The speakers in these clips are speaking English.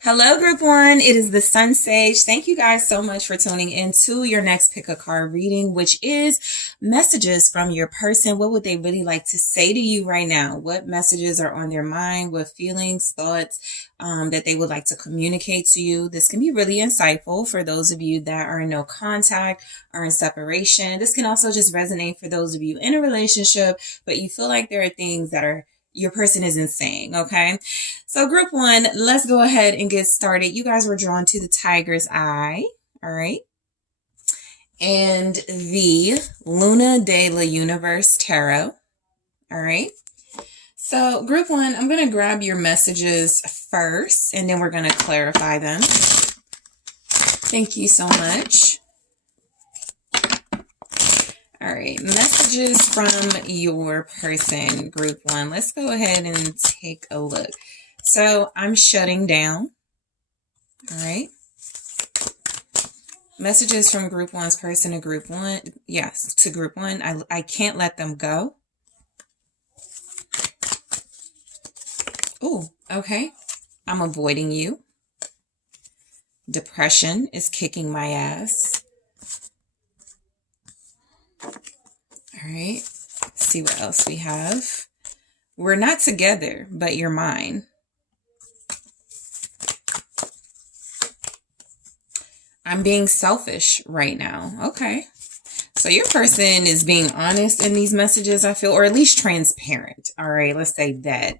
Hello, Group One. It is the SunSage. Thank you guys so much for tuning in to your next pick a card reading, which is messages from your person. What would they really like to say to you right now? What messages are on their mind? What feelings, thoughts that they would like to communicate to you? This can be really insightful for those of you that are in no contact or in separation. This can also just resonate for those of you in a relationship, but you feel like there are things that your person isn't saying, okay? So Group One, let's go ahead and get started. You guys were drawn to the Tiger's Eye, all right? And the Luna de la Universe Tarot, all right? So Group One, I'm going to grab your messages first, and then we're going to clarify them. Thank you so much. All right, messages from your person, Group One. Let's go ahead and take a look. So I'm shutting down. All right. Messages from Group One's person to Group One. Yes, to Group One. I can't let them go. Oh, okay. I'm avoiding you. Depression is kicking my ass. All right, see what else we have. We're not together, but you're mine. I'm being selfish right now. Okay. So your person is being honest in these messages, I feel, or at least transparent. All right, let's say that.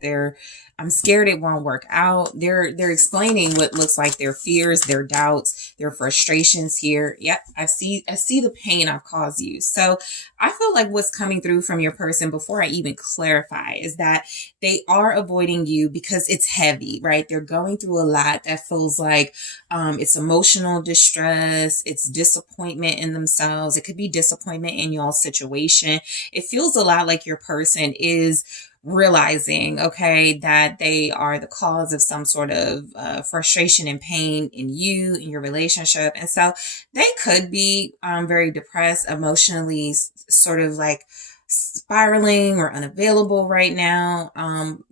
I'm scared it won't work out. They're explaining what looks like their fears, their doubts, their frustrations here. Yep, I see the pain I've caused you. So I feel like what's coming through from your person before I even clarify is that they are avoiding you because it's heavy, right? They're going through a lot that feels like it's emotional distress, it's disappointment in themselves. It could be disappointment in y'all's situation. It feels a lot like your person is realizing, okay, that they are the cause of some sort of frustration and pain in you, in your relationship. And so they could be very depressed, emotionally sort of like spiraling or unavailable right now.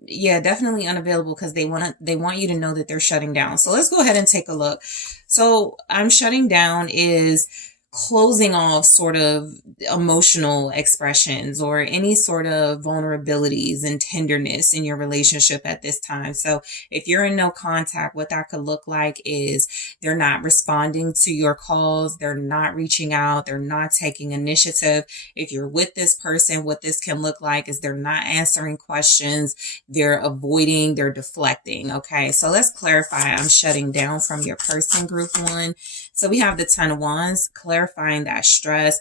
Yeah, definitely unavailable because they want you to know that they're shutting down. So let's go ahead and take a look. So I'm shutting down is closing off sort of emotional expressions or any sort of vulnerabilities and tenderness in your relationship at this time. So if you're in no contact, what that could look like is they're not responding to your calls. They're not reaching out. They're not taking initiative. If you're with this person, what this can look like is they're not answering questions. They're avoiding, they're deflecting. Okay. So let's clarify. I'm shutting down from your person, Group One. So we have the 10 of Wands, clarifying that stress.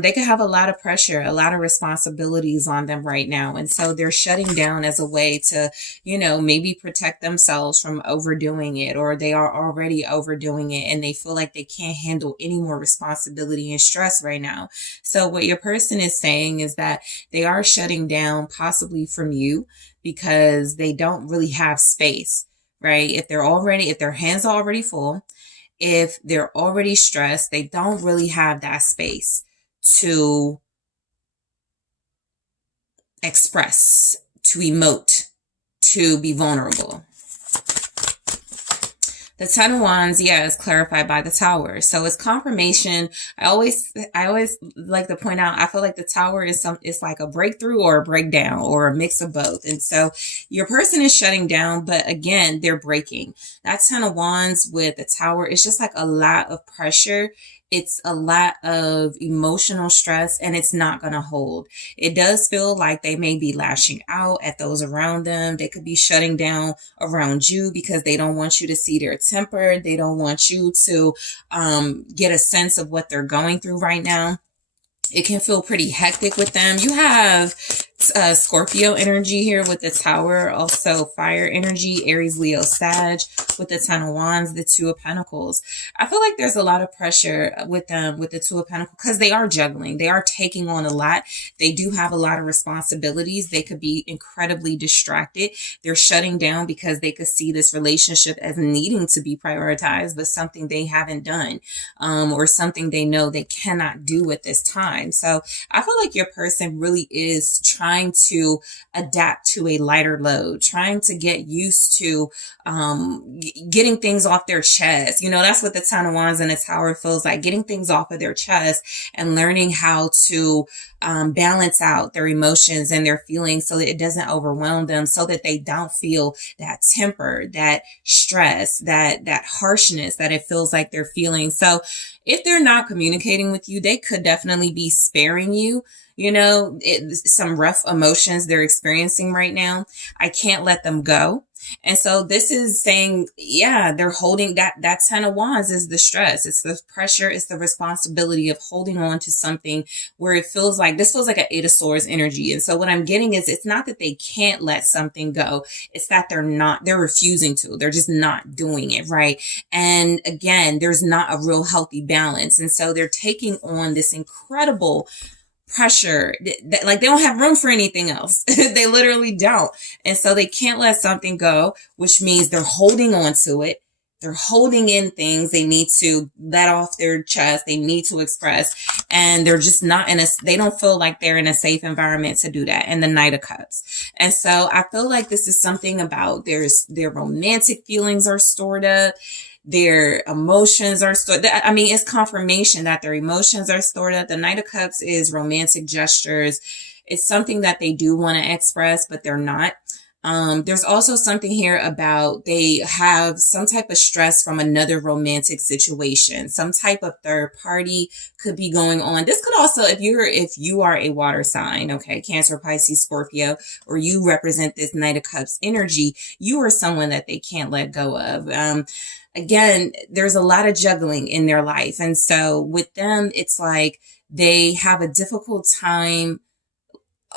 They could have a lot of pressure, a lot of responsibilities on them right now. And so they're shutting down as a way to, maybe protect themselves from overdoing it, or they are already overdoing it and they feel like they can't handle any more responsibility and stress right now. So what your person is saying is that they are shutting down possibly from you because they don't really have space, right? If their hands are already full, if they're already stressed, they don't really have that space to express, to emote, to be vulnerable. The 10 of Wands, is clarified by the Tower. So it's confirmation. I always like to point out, I feel like the Tower it's like a breakthrough or a breakdown or a mix of both. And so your person is shutting down, but again, they're breaking. That 10 of Wands with the Tower, it's just like a lot of pressure. It's a lot of emotional stress and it's not going to hold. It does feel like they may be lashing out at those around them. They could be shutting down around you because they don't want you to see their temper. They don't want you to get a sense of what they're going through right now. It can feel pretty hectic with them. You have Scorpio energy here with the Tower, also fire energy, Aries, Leo, Sag with the 10 of Wands, the 2 of Pentacles. I feel like there's a lot of pressure with them with the 2 of Pentacles because they are juggling. They are taking on a lot. They do have a lot of responsibilities. They could be incredibly distracted. They're shutting down because they could see this relationship as needing to be prioritized, but something they haven't done or something they know they cannot do at this time. So I feel like your person really is trying trying to adapt to a lighter load, trying to get used to getting things off their chest. You know, that's what the Ten of Wands and the Tower feels like, getting things off of their chest and learning how to balance out their emotions and their feelings so that it doesn't overwhelm them, so that they don't feel that temper, that stress, that harshness that it feels like they're feeling. So if they're not communicating with you, they could definitely be sparing you, you know, some rough emotions they're experiencing right now. I can't let them go. And so this is saying, yeah, they're holding that 10 of Wands is the stress. It's the pressure. It's the responsibility of holding on to something where it feels like, this feels like an Eight of Swords energy. And so what I'm getting is, it's not that they can't let something go. It's that they're refusing to, they're just not doing it. Right. And again, there's not a real healthy balance. And so they're taking on this incredible pressure that like they don't have room for anything else. They literally don't. And so they can't let something go, which means they're holding on to it. They're holding in things they need to let off their chest. They need to express, and they're just not they don't feel like they're in a safe environment to do that. And the Knight of Cups. And so I feel like this is something about their romantic feelings are stored up. Their emotions are stored. I mean, it's confirmation that their emotions are stored up. The Knight of Cups is romantic gestures. It's something that they do want to express, but they're not. There's also something here about they have some type of stress from another romantic situation. Some type of third party could be going on. This could also, if you are a water sign, okay, Cancer, Pisces, Scorpio, or you represent this Knight of Cups energy, you are someone that they can't let go of. Again, there's a lot of juggling in their life. And so with them, it's like they have a difficult time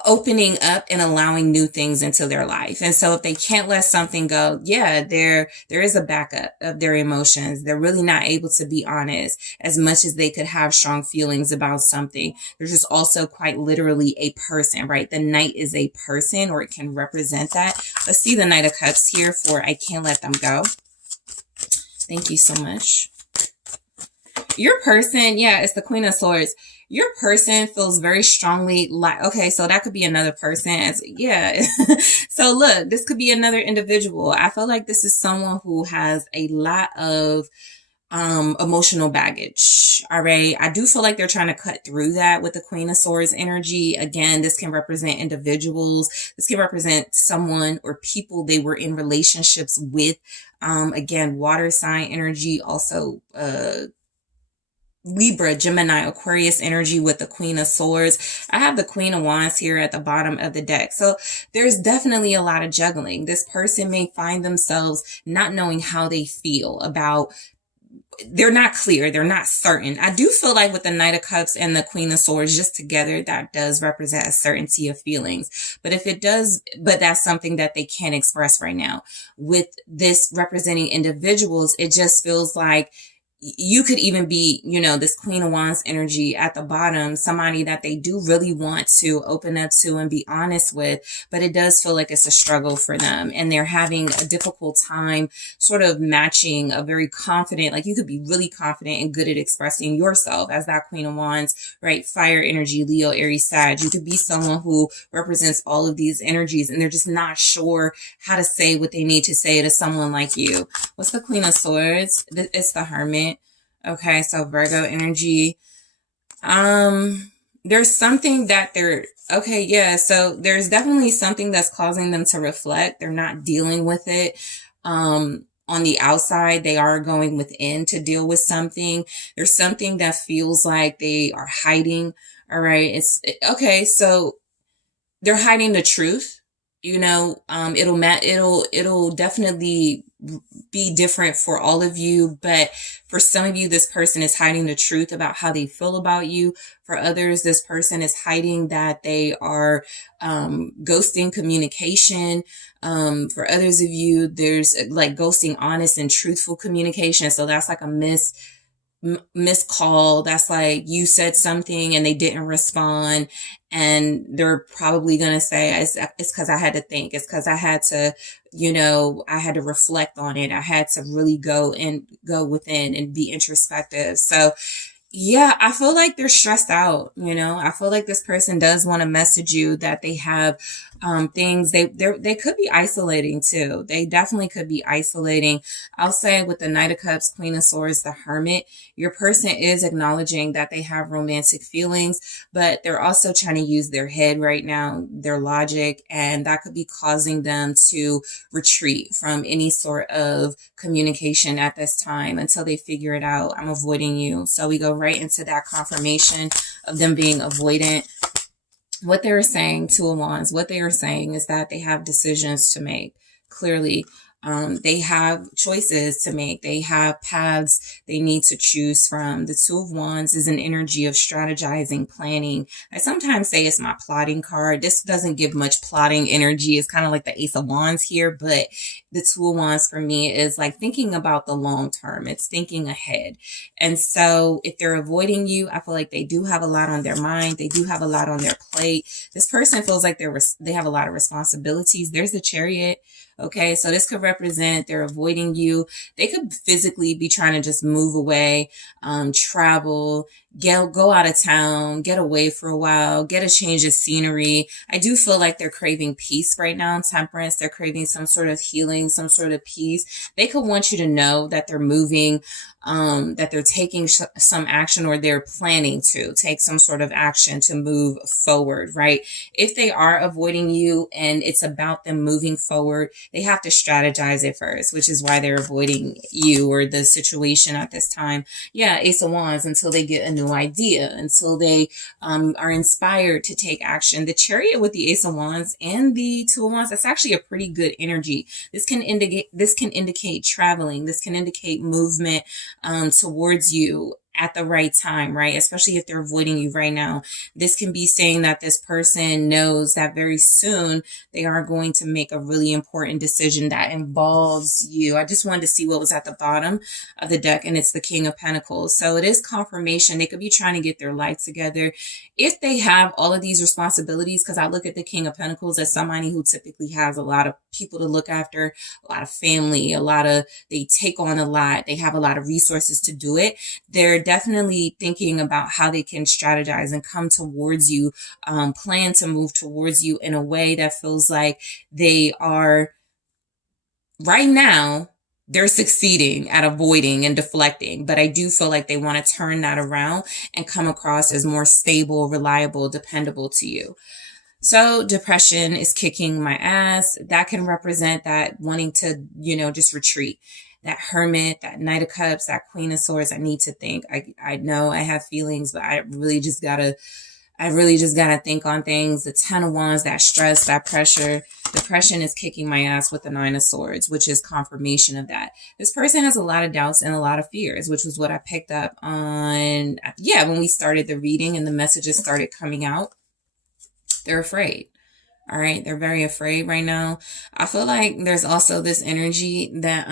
opening up and allowing new things into their life. And so if they can't let something go, yeah, there is a backup of their emotions. They're really not able to be honest as much as they could have strong feelings about something. There's just also quite literally a person, right? The Knight is a person, or it can represent that. Let's see the Knight of Cups here for I can't let them go. Thank you so much. Your person, yeah, it's the Queen of Swords. Your person feels very strongly like, okay, so that could be another person. Yeah. So look, this could be another individual. I feel like this is someone who has a lot of emotional baggage. All right. I do feel like they're trying to cut through that with the Queen of Swords energy. Again, this can represent individuals. This can represent someone or people they were in relationships with. Again, water sign energy, also, Libra, Gemini, Aquarius energy with the Queen of Swords. I have the Queen of Wands here at the bottom of the deck. So there's definitely a lot of juggling. This person may find themselves not knowing how they feel about, they're not clear. They're not certain. I do feel like with the Knight of Cups and the Queen of Swords just together, that does represent a certainty of feelings. But if it does, but that's something that they can't express right now. With this representing individuals, it just feels like you could even be, you know, this Queen of Wands energy at the bottom, somebody that they do really want to open up to and be honest with, but it does feel like it's a struggle for them. And they're having a difficult time sort of matching a very confident, like you could be really confident and good at expressing yourself as that Queen of Wands, right? Fire energy, Leo, Aries, Sag. You could be someone who represents all of these energies and they're just not sure how to say what they need to say to someone like you. What's the Queen of Swords? It's the Hermit. Okay, so Virgo energy. There's something that okay, yeah, so there's definitely something that's causing them to reflect. They're not dealing with it. On the outside, they are going within to deal with something. There's something that feels like they are hiding. All right, okay, so they're hiding the truth. You know, it'll definitely be different for all of you, but for some of you, this person is hiding the truth about how they feel about you. For others, this person is hiding that they are ghosting communication. For others of you, there's like ghosting honest and truthful communication. So that's like a missed call. That's like you said something and they didn't respond, and they're probably going to say it's because I had to think. It's because I had to, you know, I had to reflect on it. I had to really go within and be introspective. So Yeah, I feel like they're stressed out, you know. I feel like this person does want to message you that they have things they could be isolating too. They definitely could be isolating. I'll say with the Knight of Cups, Queen of Swords, the Hermit, your person is acknowledging that they have romantic feelings, but they're also trying to use their head right now, their logic, and that could be causing them to retreat from any sort of communication at this time until they figure it out. I'm avoiding you. So we go right into that confirmation of them being avoidant. What they were saying, Two of Wands, what they were saying is that they have decisions to make. Clearly, they have choices to make. They have paths they need to choose from. The Two of Wands is an energy of strategizing, planning. I sometimes say it's my plotting card. This doesn't give much plotting energy. It's kind of like the Ace of Wands here, but the Two of Wands for me is like thinking about the long term. It's thinking ahead. And so if they're avoiding you, I feel like they do have a lot on their mind. They do have a lot on their plate. This person feels like they have a lot of responsibilities. There's the Chariot. Okay, so this could represent they're avoiding you. They could physically be trying to just move away, travel, go out of town, get away for a while, get a change of scenery. I do feel like they're craving peace right now, Temperance. They're craving some sort of healing, some sort of peace. They could want you to know that they're moving, that they're taking some action, or they're planning to take some sort of action to move forward, right? If they are avoiding you and it's about them moving forward, they have to strategize it first, which is why they're avoiding you or the situation at this time. Yeah, Ace of Wands, until they get a new idea, until they are inspired to take action. The Chariot with the Ace of Wands and the Two of Wands, that's actually a pretty good energy. This can indicate traveling. This can indicate movement towards you at the right time, right? Especially if they're avoiding you right now. This can be saying that this person knows that very soon they are going to make a really important decision that involves you. I just wanted to see what was at the bottom of the deck, and it's the King of Pentacles. So it is confirmation. They could be trying to get their life together. If they have all of these responsibilities, because I look at the King of Pentacles as somebody who typically has a lot of people to look after, a lot of family, they take on a lot, they have a lot of resources to do it. They're definitely thinking about how they can strategize and come towards you, plan to move towards you in a way that feels like they are right now. They're succeeding at avoiding and deflecting, but I do feel like they want to turn that around and come across as more stable, reliable, dependable to you. So depression is kicking my ass. That can represent that wanting to, just retreat. That Hermit, that Knight of Cups, that Queen of Swords. I need to think. I know I have feelings, but I really just gotta think on things. The Ten of Wands, that stress, that pressure. Depression is kicking my ass with the Nine of Swords, which is confirmation of that. This person has a lot of doubts and a lot of fears, which was what I picked up on, when we started the reading and the messages started coming out. They're afraid. All right. They're very afraid right now. I feel like there's also this energy that,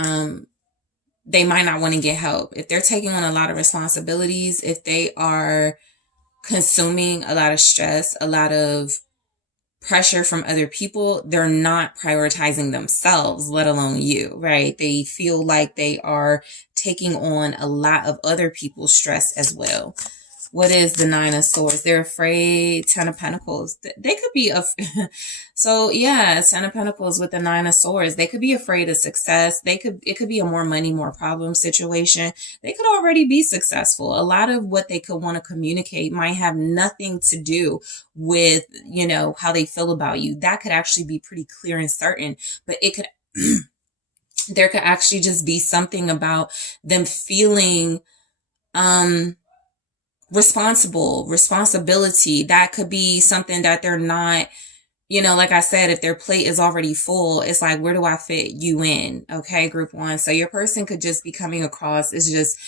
they might not want to get help. If they're taking on a lot of responsibilities, if they are consuming a lot of stress, a lot of pressure from other people, they're not prioritizing themselves, let alone you, right? They feel like they are taking on a lot of other people's stress as well. What is the Nine of Swords? They're afraid. Ten of Pentacles. They could be Ten of Pentacles with the Nine of Swords. They could be afraid of success. It could be a more money, more problem situation. They could already be successful. A lot of what they could want to communicate might have nothing to do with, how they feel about you. That could actually be pretty clear and certain, but it could, there could actually just be something about them feeling, responsibility. That could be something that they're not, like I said, if their plate is already full, it's like, where do I fit you in? Okay, group one. So your person could just be coming across as just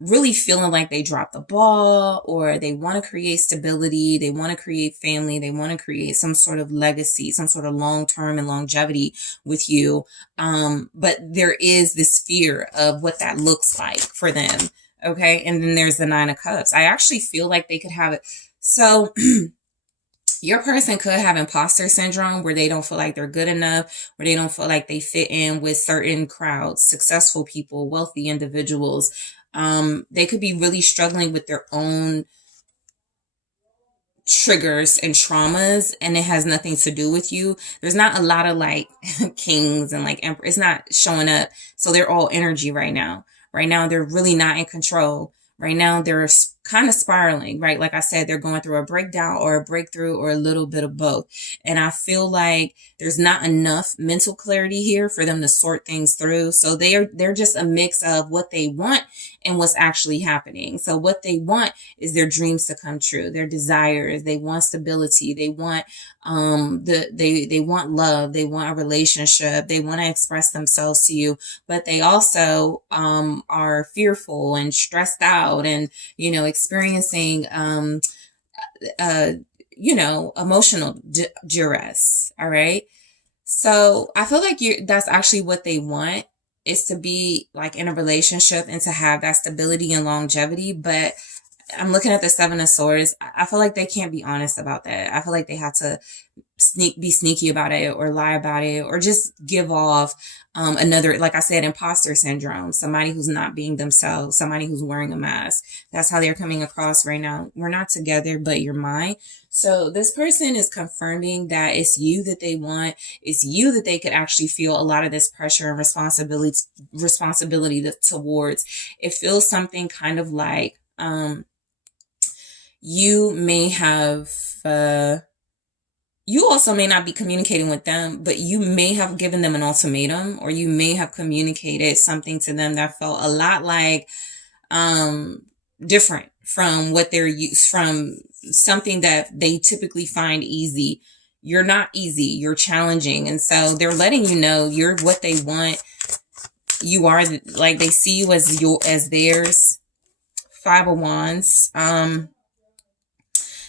really feeling like they dropped the ball, or they want to create stability. They want to create family. They want to create some sort of legacy, some sort of long-term and longevity with you. But there is this fear of what that looks like for them. Okay. And then there's the Nine of Cups. I actually feel like they could have it. So your person could have imposter syndrome, where they don't feel like they're good enough, where they don't feel like they fit in with certain crowds, successful people, wealthy individuals. They could be really struggling with their own triggers and traumas, and it has nothing to do with you. There's not a lot of like kings and like emperor. It's not showing up. So they're all energy right now. Right now, they're really not in control. Right now, they're kind of spiraling, right? Like I said, they're going through a breakdown or a breakthrough or a little bit of both. And I feel like there's not enough mental clarity here for them to sort things through. So they're just a mix of what they want and what's actually happening. So what they want is their dreams to come true, their desires. They want stability. They want they want love. They want a relationship. They want to express themselves to you, but they also are fearful and stressed out and, you know, experiencing emotional duress. All right. So I feel like that's actually what they want, is to be like in a relationship and to have that stability and longevity. But I'm looking at the Seven of Swords. I feel like they can't be honest about that. I feel like they have to be sneaky about it or lie about it or just give off another, like I said, imposter syndrome, somebody who's not being themselves, somebody who's wearing a mask. That's how they're coming across right now. We're not together, but you're mine. So this person is confirming that it's you that they want. It's you that they could actually feel a lot of this pressure and responsibility towards. It feels something kind of like you may have you also may not be communicating with them, but you may have given them an ultimatum, or you may have communicated something to them that felt a lot like different from what they're used, from something that they typically find easy. You're not easy, you're challenging. And so they're letting you know you're what they want. You are, like, they see you as theirs. Five of Wands.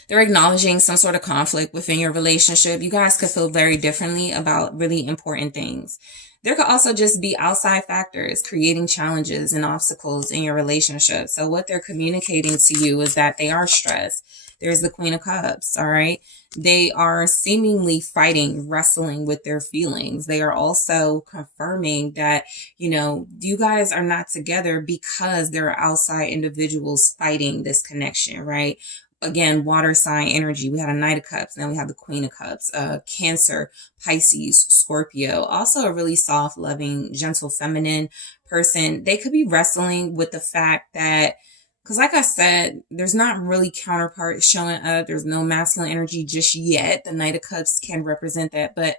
They're acknowledging some sort of conflict within your relationship. You guys could feel very differently about really important things. There could also just be outside factors creating challenges and obstacles in your relationship. So what they're communicating to you is that they are stressed. There's the Queen of Cups, all right? They are seemingly fighting, wrestling with their feelings. They are also confirming that, you know, you guys are not together because there are outside individuals fighting this connection, right? Again, water sign energy. We had a Knight of Cups, and then we have the Queen of Cups. Cancer, Pisces, Scorpio. Also a really soft, loving, gentle, feminine person. They could be wrestling with the fact that, because like I said, there's not really counterpart showing up. There's no masculine energy just yet. The Knight of Cups can represent that, but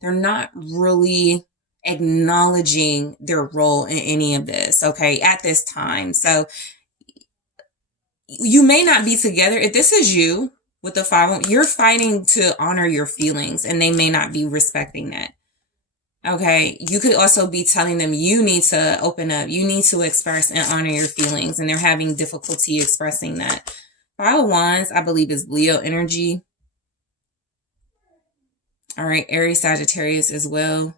they're not really acknowledging their role in any of this, okay, at this time. So you may not be together. If this is you with the five, you're fighting to honor your feelings, and they may not be respecting that. Okay. You could also be telling them you need to open up. You need to express and honor your feelings, and they're having difficulty expressing that. Five of Wands, I believe, is Leo energy. All right. Aries, Sagittarius as well.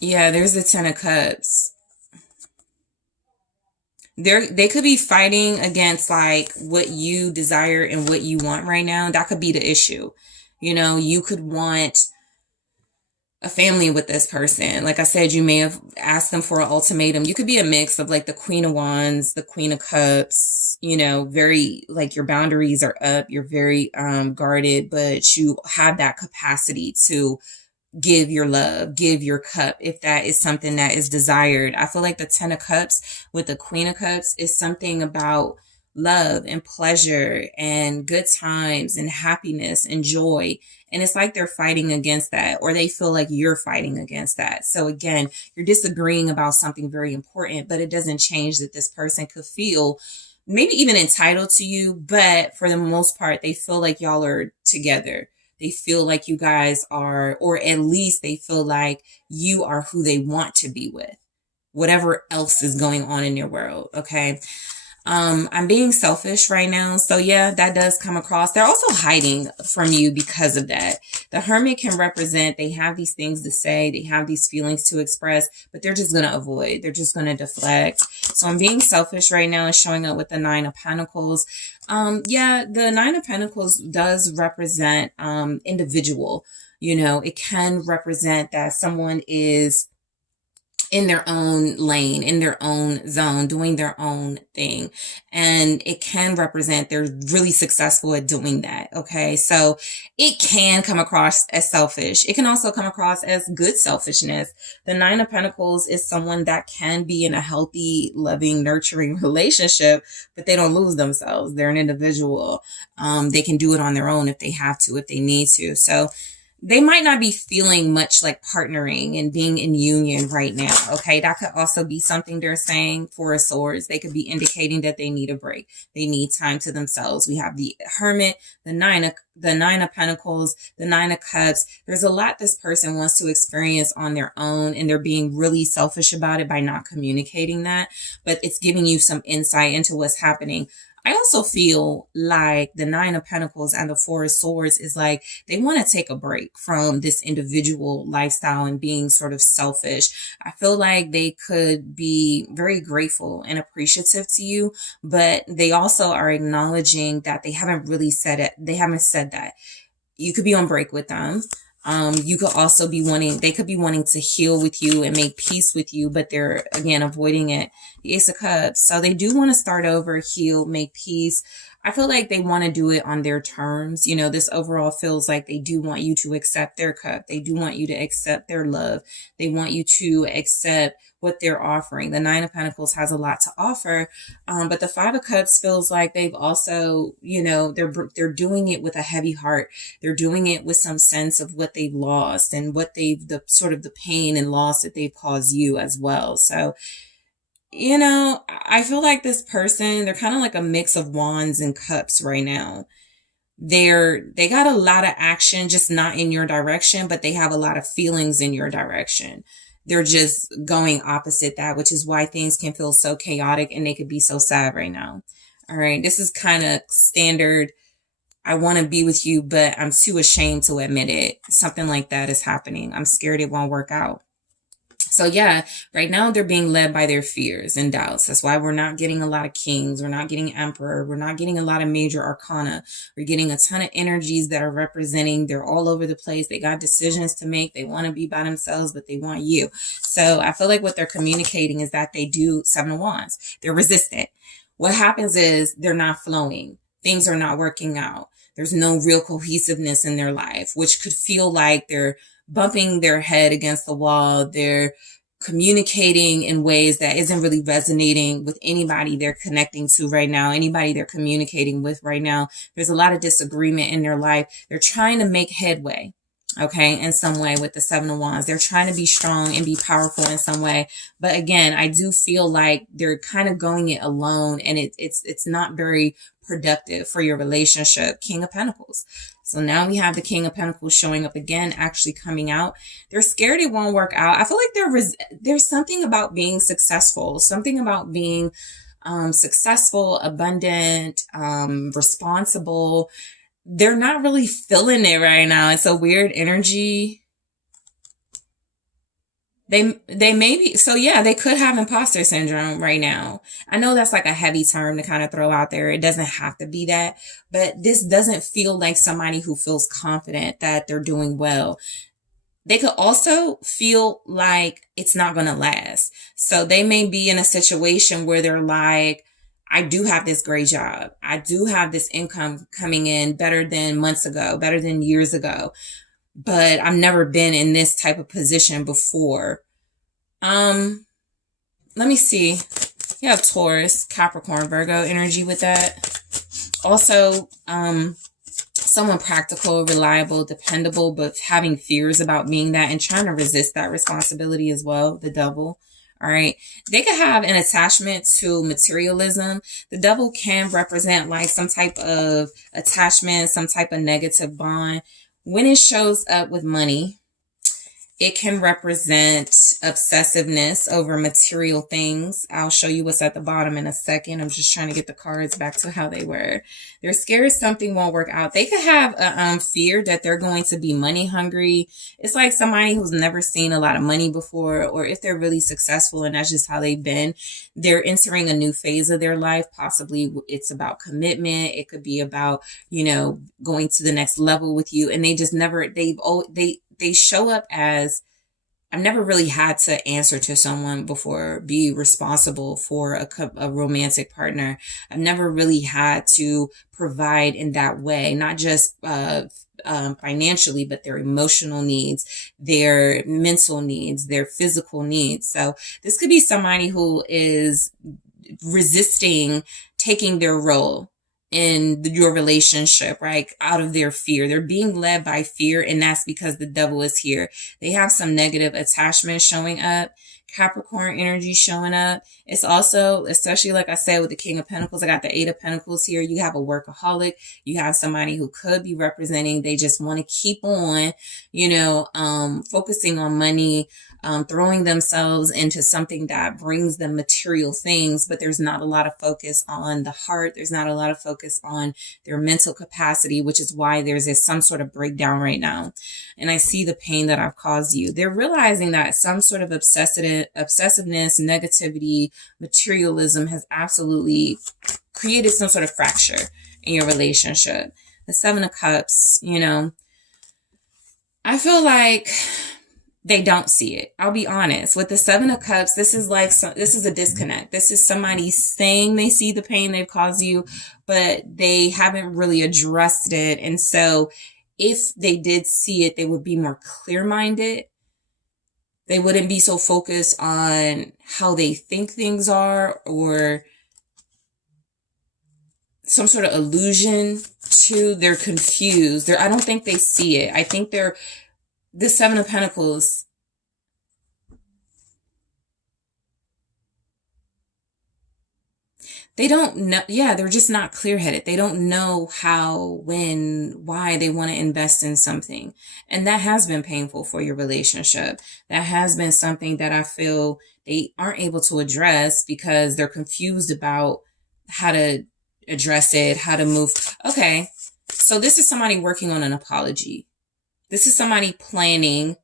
Yeah, there's the Ten of Cups. They could be fighting against like what you desire and what you want right now. That could be the issue. You know, you could want a family with this person. Like I said, you may have asked them for an ultimatum. You could be a mix of like the Queen of Wands, the Queen of Cups, you know, very like your boundaries are up. You're very guarded, but you have that capacity to give your love, give your cup, if that is something that is desired. I feel like the Ten of Cups with the Queen of Cups is something about love and pleasure and good times and happiness and joy. And it's like they're fighting against that, or they feel like you're fighting against that. So again, you're disagreeing about something very important, but it doesn't change that this person could feel maybe even entitled to you, but for the most part, they feel like y'all are together. They feel like you guys are, or at least they feel like you are who they want to be with, whatever else is going on in your world. Okay. I'm being selfish right now. So yeah, that does come across. They're also hiding from you because of that. The Hermit can represent, they have these things to say, they have these feelings to express, but they're just going to avoid. They're just going to deflect. So I'm being selfish right now and showing up with the Nine of Pentacles. Yeah, the Nine of Pentacles does represent individual. You know, it can represent that someone is in their own lane, in their own zone, doing their own thing. And it can represent they're really successful at doing that. Okay. So it can come across as selfish. It can also come across as good selfishness. The Nine of Pentacles is someone that can be in a healthy, loving, nurturing relationship, but they don't lose themselves. They're an individual. They can do it on their own if they have to, if they need to. So they might not be feeling much like partnering and being in union right now. Okay. That could also be something they're saying. Four of Swords. They could be indicating that they need a break. They need time to themselves. We have the Hermit, the Nine of Pentacles, the Nine of Cups. There's a lot this person wants to experience on their own, and they're being really selfish about it by not communicating that, but it's giving you some insight into what's happening. I also feel like the Nine of Pentacles and the Four of Swords is like they want to take a break from this individual lifestyle and being sort of selfish. I feel like they could be very grateful and appreciative to you, but they also are acknowledging that they haven't really said it. They haven't said that. You could be on break with them. You could also be they could be wanting to heal with you and make peace with you, but they're, again, avoiding it. The Ace of Cups. So they do want to start over, heal, make peace. I feel like they want to do it on their terms. You know, this overall feels like they do want you to accept their cup. They do want you to accept their love. They want you to accept what they're offering. The Nine of Pentacles has a lot to offer. But the Five of Cups feels like they've also, you know, they're doing it with a heavy heart. They're doing it with some sense of what they've lost and what the sort of the pain and loss that they've caused you as well. So, you know, I feel like this person, they're kind of like a mix of wands and cups right now. They got a lot of action, just not in your direction, but they have a lot of feelings in your direction. They're just going opposite that, which is why things can feel so chaotic and they could be so sad right now. All right. This is kind of standard. I want to be with you, but I'm too ashamed to admit it. Something like that is happening. I'm scared it won't work out. So yeah, right now they're being led by their fears and doubts. That's why we're not getting a lot of kings. We're not getting emperor. We're not getting a lot of major arcana. We're getting a ton of energies that are representing. They're all over the place. They got decisions to make. They want to be by themselves, but they want you. So I feel like what they're communicating is that they do Seven of Wands. They're resistant. What happens is they're not flowing. Things are not working out. There's no real cohesiveness in their life, which could feel like they're bumping their head against the wall. They're communicating in ways that isn't really resonating with anybody they're connecting to right now, anybody they're communicating with right now. There's a lot of disagreement in their life. They're trying to make headway, okay, in some way with the Seven of Wands. They're trying to be strong and be powerful in some way. But again, I do feel like they're kind of going it alone, and it's not very productive for your relationship. King of Pentacles. So now we have the King of Pentacles showing up again, actually coming out. They're scared it won't work out. I feel like there's something about being successful, something about being successful, abundant, responsible. They're not really feeling it right now. It's a weird energy. They may be, so yeah, they could have imposter syndrome right now. I know that's like a heavy term to kind of throw out there. It doesn't have to be that, but this doesn't feel like somebody who feels confident that they're doing well. They could also feel like it's not going to last. So they may be in a situation where they're like, I do have this great job. I do have this income coming in better than months ago, better than years ago, but I've never been in this type of position before. Let me see. You have Taurus, Capricorn, Virgo energy with that. Also, someone practical, reliable, dependable, but having fears about being that and trying to resist that responsibility as well. The Devil. All right. They could have an attachment to materialism. The Devil can represent like some type of attachment, some type of negative bond. When it shows up with money, it can represent obsessiveness over material things. I'll show you what's at the bottom in a second. I'm just trying to get the cards back to how they were. They're scared something won't work out. They could have a fear that they're going to be money hungry. It's like somebody who's never seen a lot of money before, or if they're really successful and that's just how they've been, they're entering a new phase of their life. Possibly it's about commitment. It could be about, you know, going to the next level with you. And they just never, they show up as I've never really had to answer to someone before, be responsible for a romantic partner. I've never really had to provide in that way, not just financially, but their emotional needs, their mental needs, their physical needs. So this could be somebody who is resisting taking their role in your relationship, right? Out of their fear. They're being led by fear, and that's because the devil is here. They have some negative attachment showing up, Capricorn energy showing up. It's also, especially like I said, with the King of Pentacles, I got the Eight of Pentacles here. You have a workaholic. You have somebody who could be representing, they just want to keep on, focusing on money, throwing themselves into something that brings them material things, but there's not a lot of focus on the heart. There's not a lot of focus on their mental capacity, which is why there's some sort of breakdown right now. And I see the pain that I've caused you. They're realizing that some sort of obsessiveness, negativity, materialism has absolutely created some sort of fracture in your relationship. The Seven of Cups, I feel like they don't see it. I'll be honest. With the Seven of Cups, this is a disconnect. This is somebody saying they see the pain they've caused you, but they haven't really addressed it. And so if they did see it, they would be more clear-minded. They wouldn't be so focused on how they think things are or some sort of illusion to. They're confused. I don't think they see it. I think the Seven of Pentacles, they don't know. Yeah, they're just not clear-headed. They don't know how, when, why they want to invest in something. And that has been painful for your relationship. That has been something that I feel they aren't able to address because they're confused about how to address it, how to move. Okay, so this is somebody working on an apology. This is somebody planning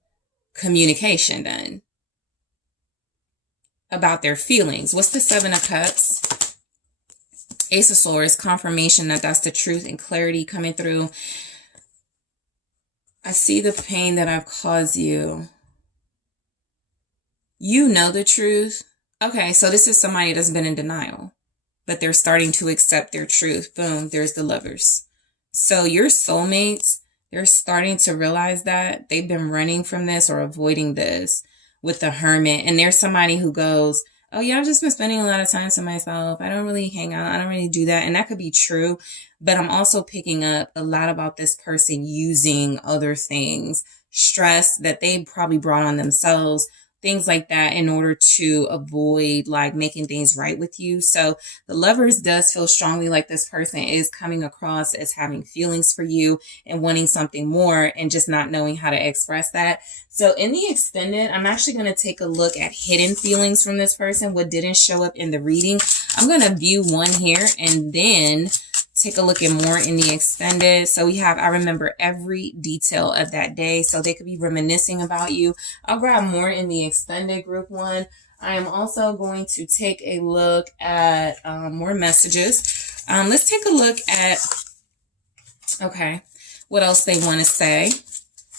communication then about their feelings. What's the Seven of Cups? Ace of Swords, confirmation that that's the truth and clarity coming through. I see the pain that I've caused you. You know the truth. Okay, so this is somebody that's been in denial, but they're starting to accept their truth. Boom, there's the Lovers. So your soulmates, they're starting to realize that they've been running from this or avoiding this with the Hermit. And there's somebody who goes, oh yeah, I've just been spending a lot of time to myself. I don't really hang out. I don't really do that. And that could be true. But I'm also picking up a lot about this person using other things, stress that they probably brought on themselves, things like that, in order to avoid like making things right with you. So the Lovers does feel strongly like this person is coming across as having feelings for you and wanting something more and just not knowing how to express that. So in the extended, I'm actually going to take a look at hidden feelings from this person, what didn't show up in the reading. I'm going to view one here and then take a look at more in the extended. So we have, I remember every detail of that day. So they could be reminiscing about you. I'll grab more in the extended group one. I am also going to take a look at more messages. Let's take a look at, okay, what else they want to say.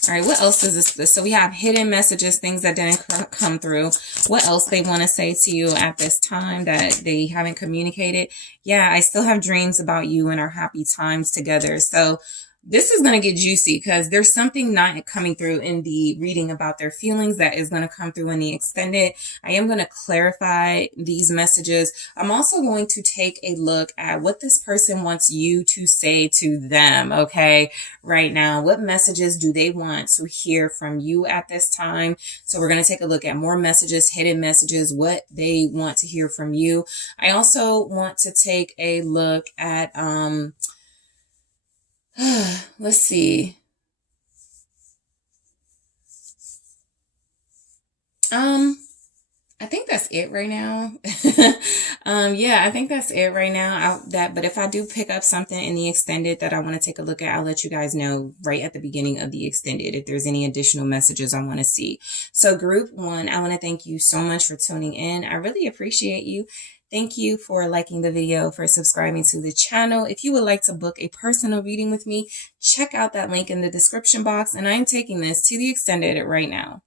All right, what else is this? So we have hidden messages, things that didn't come through. What else they want to say to you at this time that they haven't communicated? Yeah, I still have dreams about you and our happy times together. So this is going to get juicy because there's something not coming through in the reading about their feelings that is going to come through in the extended. I am going to clarify these messages. I'm also going to take a look at what this person wants you to say to them, okay, right now. What messages do they want to hear from you at this time? So we're going to take a look at more messages, hidden messages, what they want to hear from you. I also want to take a look at, let's see. I think that's it right now. Yeah, I think that's it right now. But if I do pick up something in the extended that I want to take a look at, I'll let you guys know right at the beginning of the extended if there's any additional messages I want to see. So group one, I want to thank you so much for tuning in. I really appreciate you. Thank you for liking the video, for subscribing to the channel. If you would like to book a personal reading with me, check out that link in the description box. And I'm taking this to the extended right now.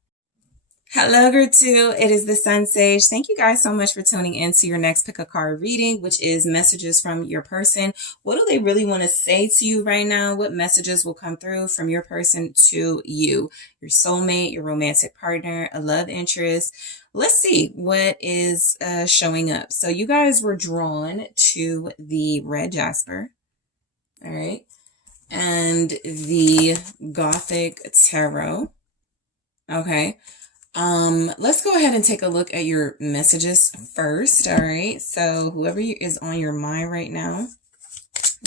Hello, group 2. It is the SunSage. Thank you guys so much for tuning in to your next pick a card reading, which is messages from your person. What do they really want to say to you right now? What messages will come through from your person to you, your soulmate, your romantic partner, a love interest? Let's see what is showing up. So you guys were drawn to the red jasper. All right. And the Gothic Tarot. Okay. Let's go ahead and take a look at your messages first. All right. So whoever is on your mind right now,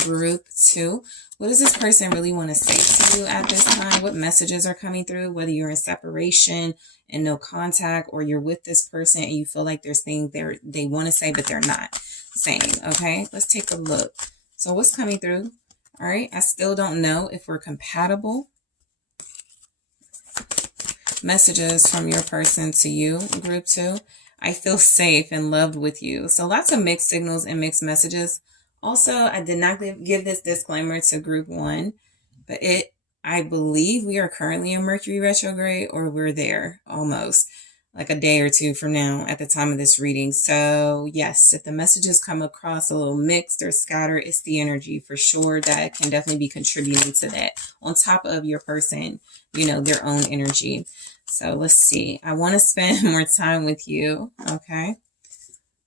group 2, what does this person really want to say to you at this time? What messages are coming through, whether you're in separation and no contact, or you're with this person and you feel like there's things they want to say, but they're not saying. Okay. Let's take a look. So what's coming through? All right. I still don't know if we're compatible. Messages from your person to you, group 2. I feel safe and loved with you. So lots of mixed signals and mixed messages. Also, I did not give this disclaimer to group 1, but I believe we are currently in Mercury retrograde, or we're there almost, like a day or two from now at the time of this reading. So yes, if the messages come across a little mixed or scattered, it's the energy for sure that can definitely be contributing to that, on top of your person, their own energy. So let's see. I want to spend more time with you. Okay.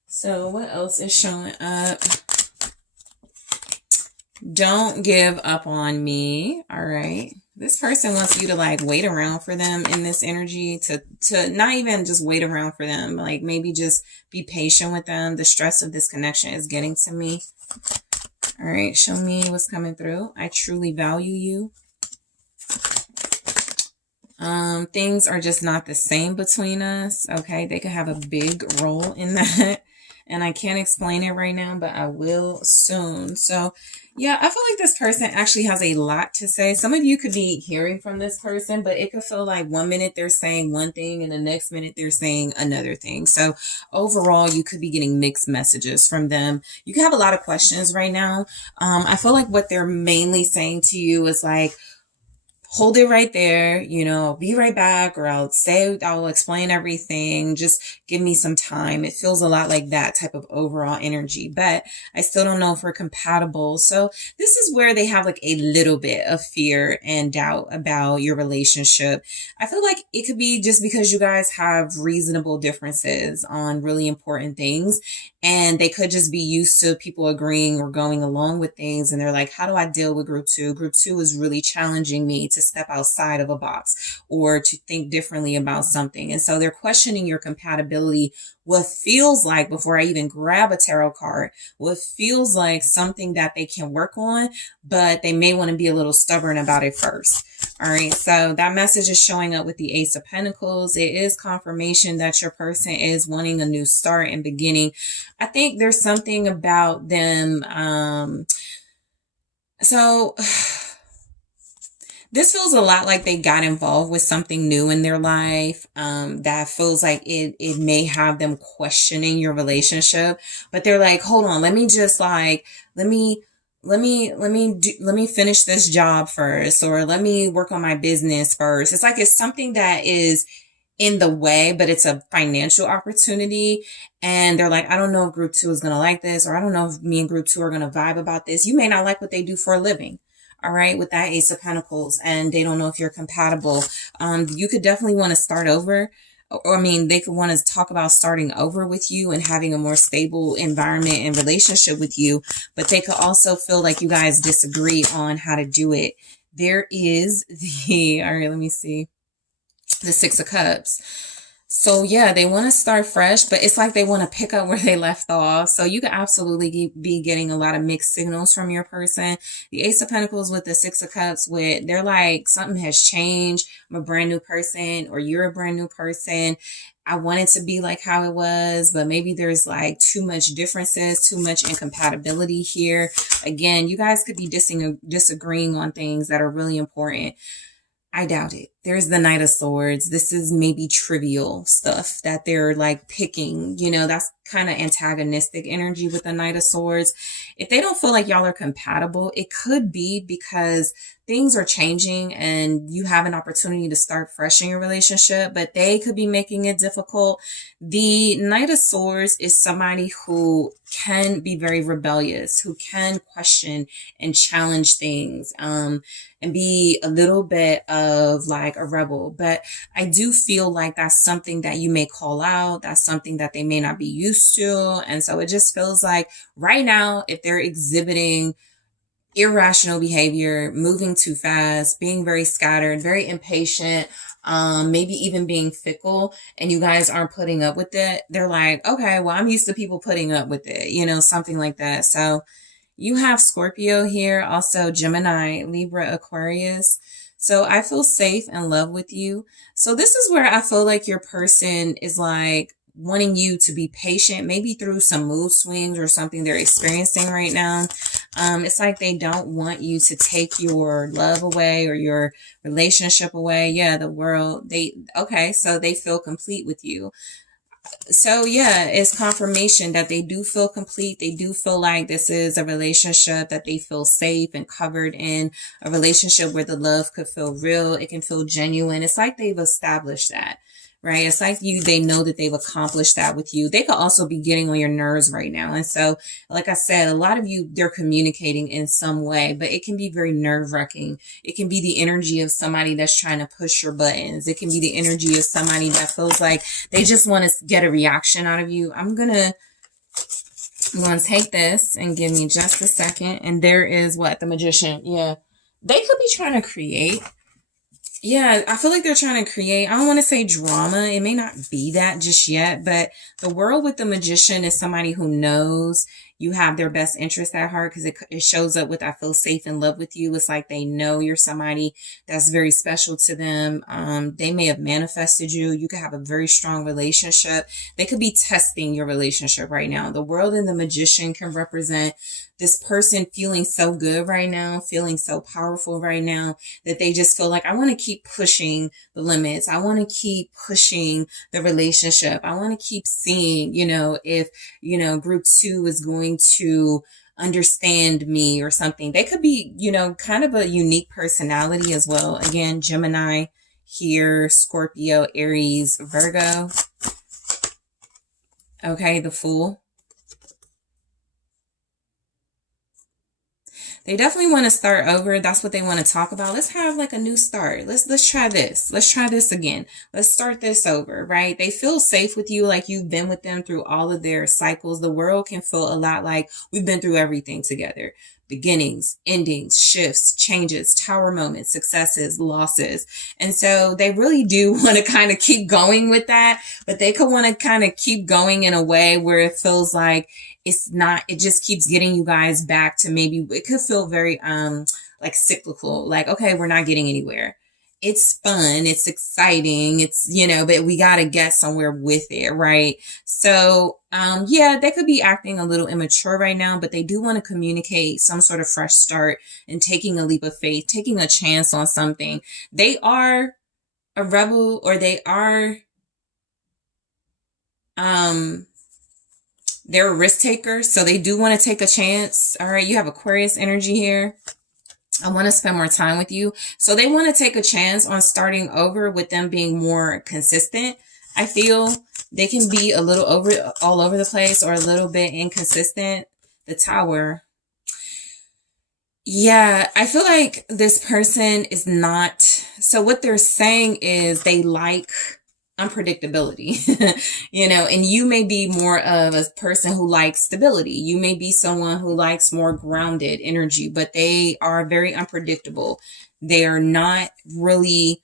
So what else is showing up? Don't give up on me. All right. This person wants you to wait around for them in this energy, to not even just wait around for them. Like maybe just be patient with them. The stress of this connection is getting to me. All right. Show me what's coming through. I truly value you. Things are just not the same between us. Okay. They could have a big role in that. And I can't explain it right now, but I will soon. So yeah, I feel like this person actually has a lot to say. Some of you could be hearing from this person, but it could feel like 1 minute they're saying one thing and the next minute they're saying another thing. So overall, you could be getting mixed messages from them. You could have a lot of questions right now. I feel like what they're mainly saying to you is like, hold it right there, I'll be right back, or I'll explain everything. Just give me some time. It feels a lot like that type of overall energy, but I still don't know if we're compatible. So this is where they have like a little bit of fear and doubt about your relationship. I feel like it could be just because you guys have reasonable differences on really important things, and they could just be used to people agreeing or going along with things. And they're like, how do I deal with group 2? Group 2 is really challenging me to step outside of a box or to think differently about something. And so they're questioning your compatibility. What feels like, before I even grab a tarot card, what feels like something that they can work on, but they may want to be a little stubborn about it first. All right. So that message is showing up with the Ace of Pentacles. It is confirmation that your person is wanting a new start and beginning. I think there's something about them. This feels a lot like they got involved with something new in their life, that feels like it may have them questioning your relationship, but they're like, hold on, let me just let me finish this job first, or let me work on my business first. It's like it's something that is in the way, but it's a financial opportunity. And they're like, I don't know if group 2 is going to like this, or I don't know if me and group 2 are going to vibe about this. You may not like what they do for a living. All right. With that Ace of Pentacles, and they don't know if you're compatible. You could definitely want to start over. Or they could want to talk about starting over with you and having a more stable environment and relationship with you. But they could also feel like you guys disagree on how to do it. There is all right, let me see. The 6 of Cups. So yeah, they want to start fresh, but it's like they want to pick up where they left off. So you could absolutely be getting a lot of mixed signals from your person. The Ace of Pentacles with the 6 of Cups, they're like, something has changed. I'm a brand new person, or you're a brand new person. I want it to be like how it was, but maybe there's like too much differences, too much incompatibility here. Again, you guys could be disagreeing on things that are really important. I doubt it. There's the Knight of Swords. This is maybe trivial stuff that they're like picking. You know, that's kind of antagonistic energy with the Knight of Swords. If they don't feel like y'all are compatible, it could be because things are changing and you have an opportunity to start fresh in your relationship, but they could be making it difficult. The Knight of Swords is somebody who can be very rebellious, who can question and challenge things. And be a little bit of like a rebel. But I do feel like that's something that you may call out. That's something that they may not be used to. And so it just feels like right now, if they're exhibiting irrational behavior, moving too fast, being very scattered, very impatient, maybe even being fickle, and you guys aren't putting up with it, they're like, okay, well, I'm used to people putting up with it, you know, something like that. So you have Scorpio here, also Gemini, Libra, Aquarius. So I feel safe and love with you. So this is where I feel like your person is like wanting you to be patient, maybe through some mood swings or something they're experiencing right now. It's like they don't want you to take your love away or your relationship away. Yeah, the world, okay, so they feel complete with you. So yeah, it's confirmation that they do feel complete. They do feel like this is a relationship that they feel safe and covered in, a relationship where the love could feel real. It can feel genuine. It's like they've established that, right? It's like they know that they've accomplished that with you. They could also be getting on your nerves right now. And so, like I said, a lot of you, they're communicating in some way, but it can be very nerve wracking. It can be the energy of somebody that's trying to push your buttons. It can be the energy of somebody that feels like they just want to get a reaction out of you. I'm going to take this and give me just a second. And there is the Magician. Yeah. They could be trying to create. Yeah, I feel like they're trying to create, I don't want to say drama. It may not be that just yet, but the world with the Magician is somebody who knows you have their best interest at heart, because it shows up with, I feel safe in love with you. It's like they know you're somebody that's very special to them. They may have manifested you. You could have a very strong relationship. They could be testing your relationship right now. The world and the Magician can represent this person feeling so good right now, feeling so powerful right now, that they just feel like, I want to keep pushing the limits. I want to keep pushing the relationship. I want to keep seeing, if, group 2 is going to understand me or something. They could be, kind of a unique personality as well. Again, Gemini here, Scorpio, Aries, Virgo. Okay, the Fool. They definitely want to start over. That's what they want to talk about. Let's have like a new start. Let's try this. Let's try this again. Let's start this over, right? They feel safe with you, like you've been with them through all of their cycles. The world can feel a lot like we've been through everything together. Beginnings, endings, shifts, changes, tower moments, successes, losses. And so they really do want to kind of keep going with that, but they could want to kind of keep going in a way where it feels like it just keeps getting you guys back to, maybe it could feel very, like cyclical, like, okay, we're not getting anywhere. It's fun. It's exciting. It's, but we got to get somewhere with it. Right. So, yeah, they could be acting a little immature right now, but they do want to communicate some sort of fresh start and taking a leap of faith, taking a chance on something. They are a rebel, or they are, they're a risk taker. So they do want to take a chance. All right. You have Aquarius energy here. I want to spend more time with you. So they want to take a chance on starting over with them being more consistent. I feel they can be a little all over the place, or a little bit inconsistent. The Tower. Yeah, I feel like this person is not. So what they're saying is they like unpredictability, and you may be more of a person who likes stability. You may be someone who likes more grounded energy, but they are very unpredictable. They are not really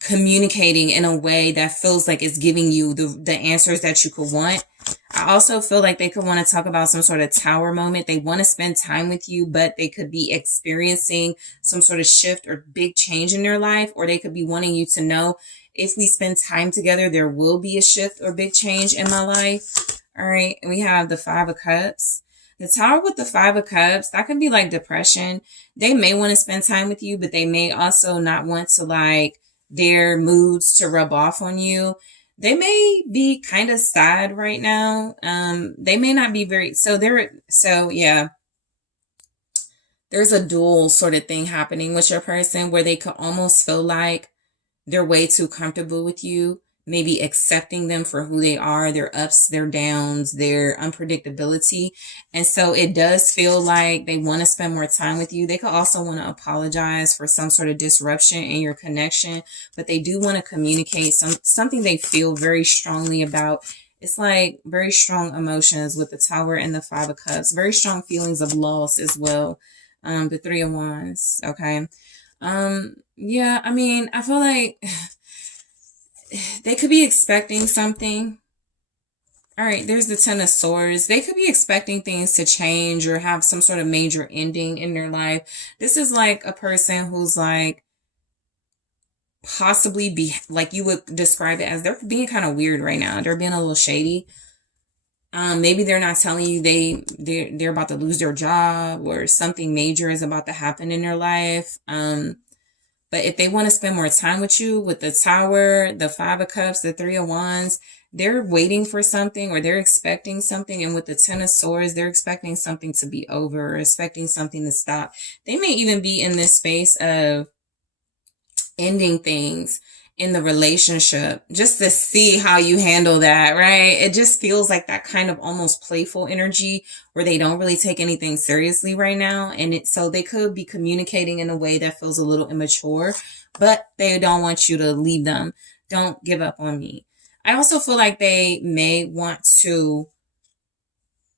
communicating in a way that feels like it's giving you the answers that you could want. I also feel like they could want to talk about some sort of tower moment. They want to spend time with you, but they could be experiencing some sort of shift or big change in their life, or they could be wanting you to know, if we spend time together, there will be a shift or big change in my life. All right. We have the 5 of Cups. The Tower with the 5 of Cups, that could be like depression. They may want to spend time with you, but they may also not want to like their moods to rub off on you. They may be kind of sad right now. They may not be very, so yeah, there's a dual sort of thing happening with your person where they could almost feel like they're way too comfortable with you, maybe accepting them for who they are, their ups, their downs, their unpredictability. And so it does feel like they want to spend more time with you. They could also want to apologize for some sort of disruption in your connection, but they do want to communicate something they feel very strongly about. It's like very strong emotions with the Tower and the Five of Cups, very strong feelings of loss as well. The Three of Wands, okay? Yeah, I mean, I feel like they could be expecting something. All right, there's the Ten of Swords. They could be expecting things to change or have some sort of major ending in their life. This is like a person who's like possibly be like you would describe it as they're being kind of weird right now. They're being a little shady. Maybe they're not telling you they're about to lose their job or something major is about to happen in their life. But if they want to spend more time with you, with the Tower, the Five of Cups, the Three of Wands, they're waiting for something or they're expecting something. And with the Ten of Swords, they're expecting something to be over or expecting something to stop. They may even be in this space of ending things in the relationship just to see how you handle that, right? It just feels like that kind of almost playful energy where they don't really take anything seriously right now. And so they could be communicating in a way that feels a little immature, but they don't want you to leave them. Don't give up on me. I also feel like they may want to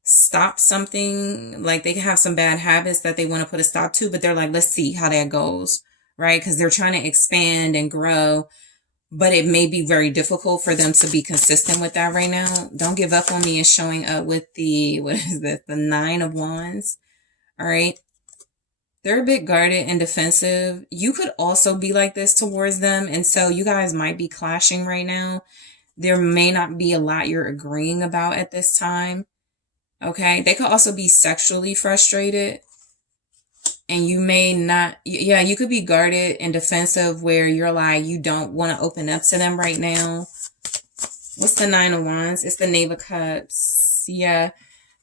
stop something, like they have some bad habits that they want to put a stop to, but they're like, let's see how that goes, right? Because they're trying to expand and grow. But it may be very difficult for them to be consistent with that right now. Don't give up on me is showing up with the, what is this? The Nine of Wands. All right. They're a bit guarded and defensive. You could also be like this towards them. And so you guys might be clashing right now. There may not be a lot you're agreeing about at this time. Okay. They could also be sexually frustrated. And you may not, yeah, you could be guarded and defensive where you're like, you don't want to open up to them right now. What's the Nine of Wands? It's the Knave of Cups. Yeah.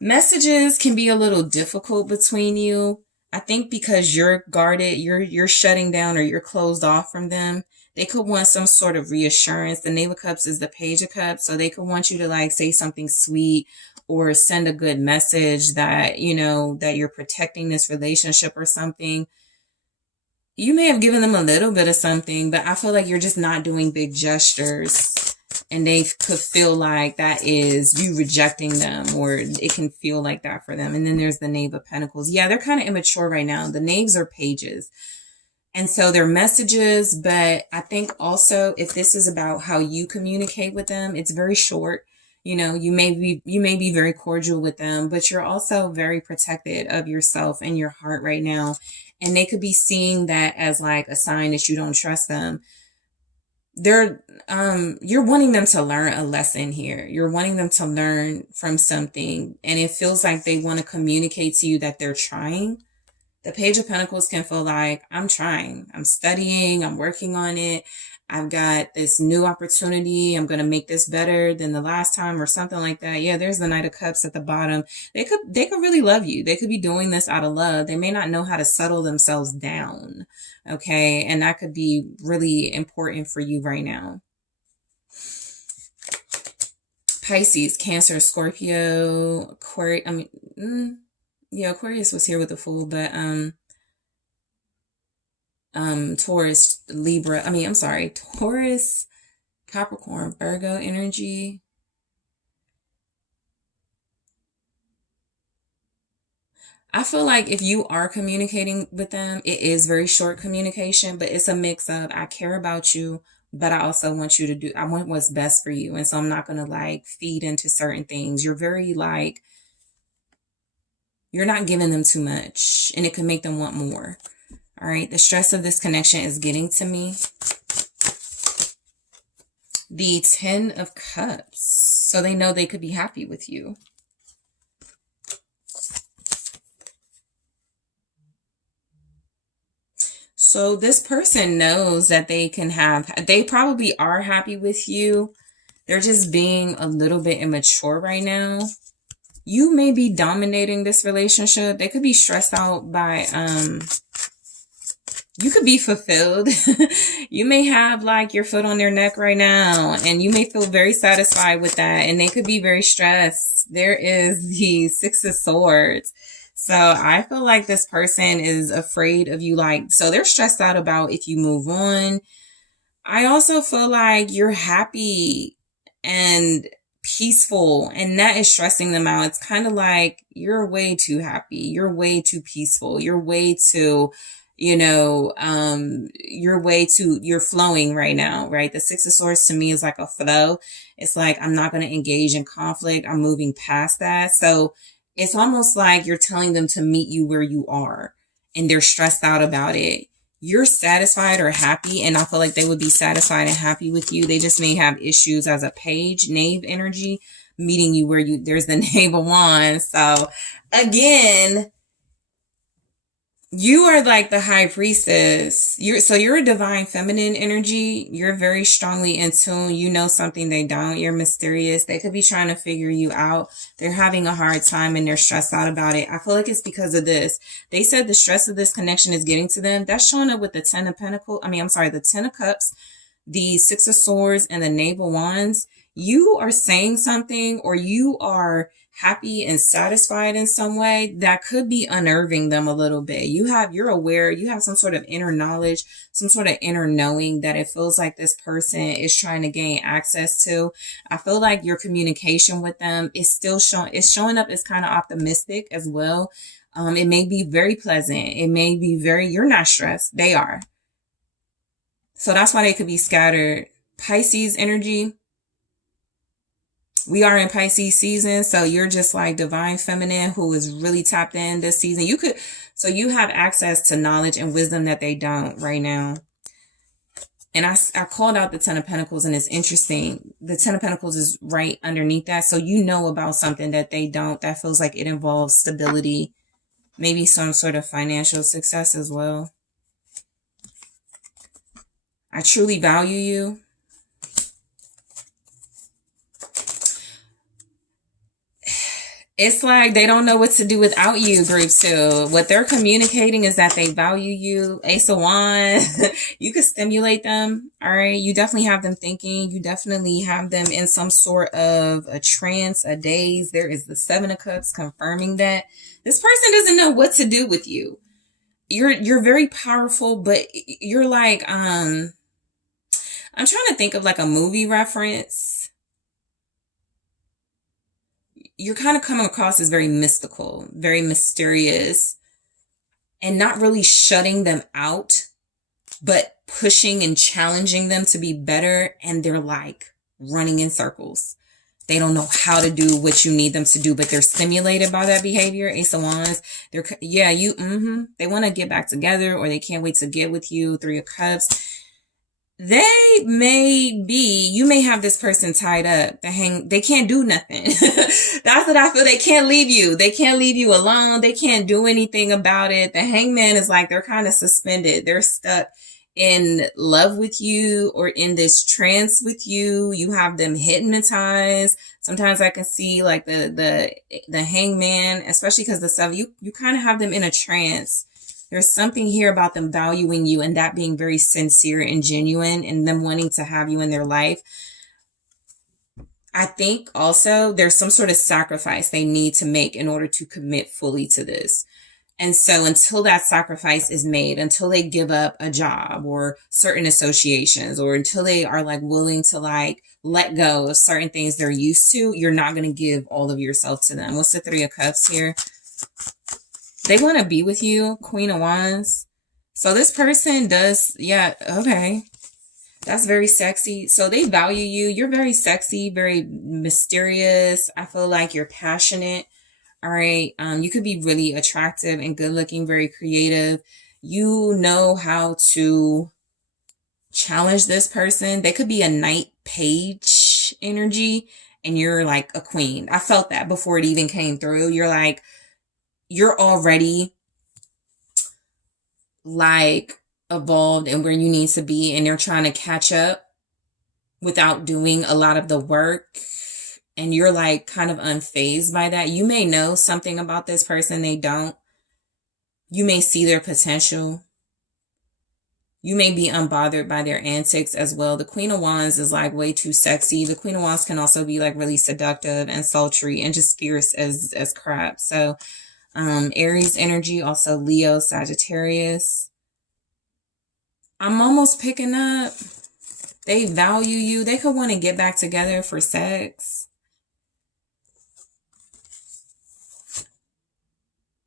Messages can be a little difficult between you. I think because you're guarded, you're shutting down or you're closed off from them. They could want some sort of reassurance. The Knave of Cups is the Page of Cups. So they could want you to like say something sweet or send a good message that, you know, that you're protecting this relationship or something. You may have given them a little bit of something, but I feel like you're just not doing big gestures. And they could feel like that is you rejecting them, or it can feel like that for them. And then there's the Knave of Pentacles. Yeah, they're kind of immature right now. The knaves are pages. And so they're messages, but I think also if this is about how you communicate with them, it's very short. You know, you may be very cordial with them, but you're also very protected of yourself and your heart right now. And they could be seeing that as like a sign that you don't trust them. You're wanting them to learn a lesson here. You're wanting them to learn from something. And it feels like they want to communicate to you that they're trying. The Page of Pentacles can feel like, I'm trying, I'm studying, I'm working on it. I've got this new opportunity. I'm going to make this better than the last time or something like that. Yeah, there's the Knight of Cups at the bottom. They could really love you. They could be doing this out of love. They may not know how to settle themselves down. Okay. And that could be really important for you right now. Pisces, Cancer, Scorpio, Aquarius. Yeah, Aquarius was here with the Fool, but Taurus, Libra. Taurus, Capricorn, Virgo energy. I feel like if you are communicating with them, it is very short communication, but it's a mix of I care about you, but I also want you to I want what's best for you. And so I'm not going to like feed into certain things. You're very like, you're not giving them too much and it can make them want more. All right. The stress of this connection is getting to me. The Ten of Cups. So they know they could be happy with you. So this person knows that they probably are happy with you. They're just being a little bit immature right now. You may be dominating this relationship. They could be stressed out by, you could be fulfilled. You may have like your foot on their neck right now, and you may feel very satisfied with that. And they could be very stressed. There is the Six of Swords. So I feel like this person is afraid of you. So they're stressed out about if you move on. I also feel like you're happy and peaceful, and that is stressing them out. It's kind of like you're way too happy. You're way too peaceful. You're way too, you're flowing right now, right? The Six of Swords to me is like a flow. It's like, I'm not going to engage in conflict. I'm moving past that. So it's almost like you're telling them to meet you where you are, and they're stressed out about it. You're satisfied or happy, and I feel like they would be satisfied and happy with you. They just may have issues as a page, knave energy, meeting you where there's the Knave of Wands. So again, you are like the High Priestess. You're a divine feminine energy. You're very strongly in tune. You know something they don't. You're mysterious. They could be trying to figure you out. They're having a hard time and they're stressed out about it. I feel like it's because of this. They said the stress of this connection is getting to them. That's showing up with the the Ten of Cups, the Six of Swords, and the Knave of Wands. You are saying something, or you are happy and satisfied in some way that could be unnerving them a little bit. You're aware, you have some sort of inner knowledge, some sort of inner knowing that it feels like this person is trying to gain access to. I feel like your communication with them is still showing up as kind of optimistic as well. It may be very pleasant. It may be you're not stressed. They are. So that's why they could be scattered. Pisces energy. We are in Pisces season, so you're just like divine feminine who is really tapped in this season. You have access to knowledge and wisdom that they don't right now. And I called out the Ten of Pentacles, and it's interesting. The Ten of Pentacles is right underneath that. So you know about something that they don't. That feels like it involves stability, maybe some sort of financial success as well. I truly value you. It's like they don't know what to do without you, group 2. What they're communicating is that they value you. Ace of Wands. You could stimulate them. All right. You definitely have them thinking. You definitely have them in some sort of a trance, a daze. There is the Seven of Cups confirming that this person doesn't know what to do with you. You're very powerful, but you're like, I'm trying to think of like a movie reference. You're kind of coming across as very mystical, very mysterious, and not really shutting them out, but pushing and challenging them to be better. And they're like running in circles. They don't know how to do what you need them to do, but they're stimulated by that behavior. Ace of Wands. They want to get back together, or they can't wait to get with you. Three of Cups. You may have this person tied up. They can't do nothing. That's what I feel. They can't leave you. They can't leave you alone. They can't do anything about it. The Hangman is like, they're kind of suspended. They're stuck in love with you, or in this trance with you. You have them hypnotized. Sometimes I can see like the Hangman, especially because the Seven, you kind of have them in a trance. There's something here about them valuing you, and that being very sincere and genuine, and them wanting to have you in their life. I think also there's some sort of sacrifice they need to make in order to commit fully to this. And so until that sacrifice is made, until they give up a job or certain associations, or until they are like willing to like let go of certain things they're used to, you're not going to give all of yourself to them. What's the Three of Cups here? They want to be with you, Queen of Wands. So this person does, okay. That's very sexy. So they value you. You're very sexy, very mysterious. I feel like you're passionate. All right. You could be really attractive and good looking, very creative. You know how to challenge this person. They could be a knight page energy, and you're like a queen. I felt that before it even came through. You're already like evolved and where you need to be, and they're trying to catch up without doing a lot of the work, and you're like kind of unfazed by that. You may know something about this person they don't. You may see their potential. You may be unbothered by their antics as well. The Queen of Wands is like way too sexy. The Queen of Wands can also be like really seductive and sultry and just fierce as crap. So Aries energy, also Leo, Sagittarius. I'm almost picking up, they value you. They could want to get back together for sex.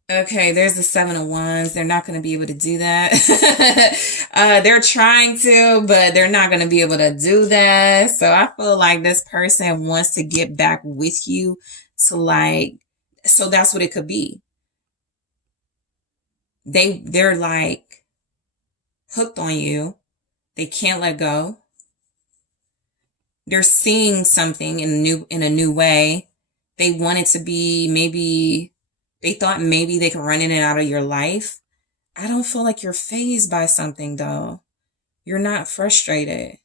Okay, there's the Seven of Wands. They're not going to be able to do that. They're trying to, but they're not going to be able to do that. So I feel like this person wants to get back with you to like, so that's what it could be. They're like hooked on you. They can't let go. They're seeing something in a new way. They want it to be maybe, they thought maybe they could run in and out of your life. I don't feel like you're fazed by something though. You're not frustrated.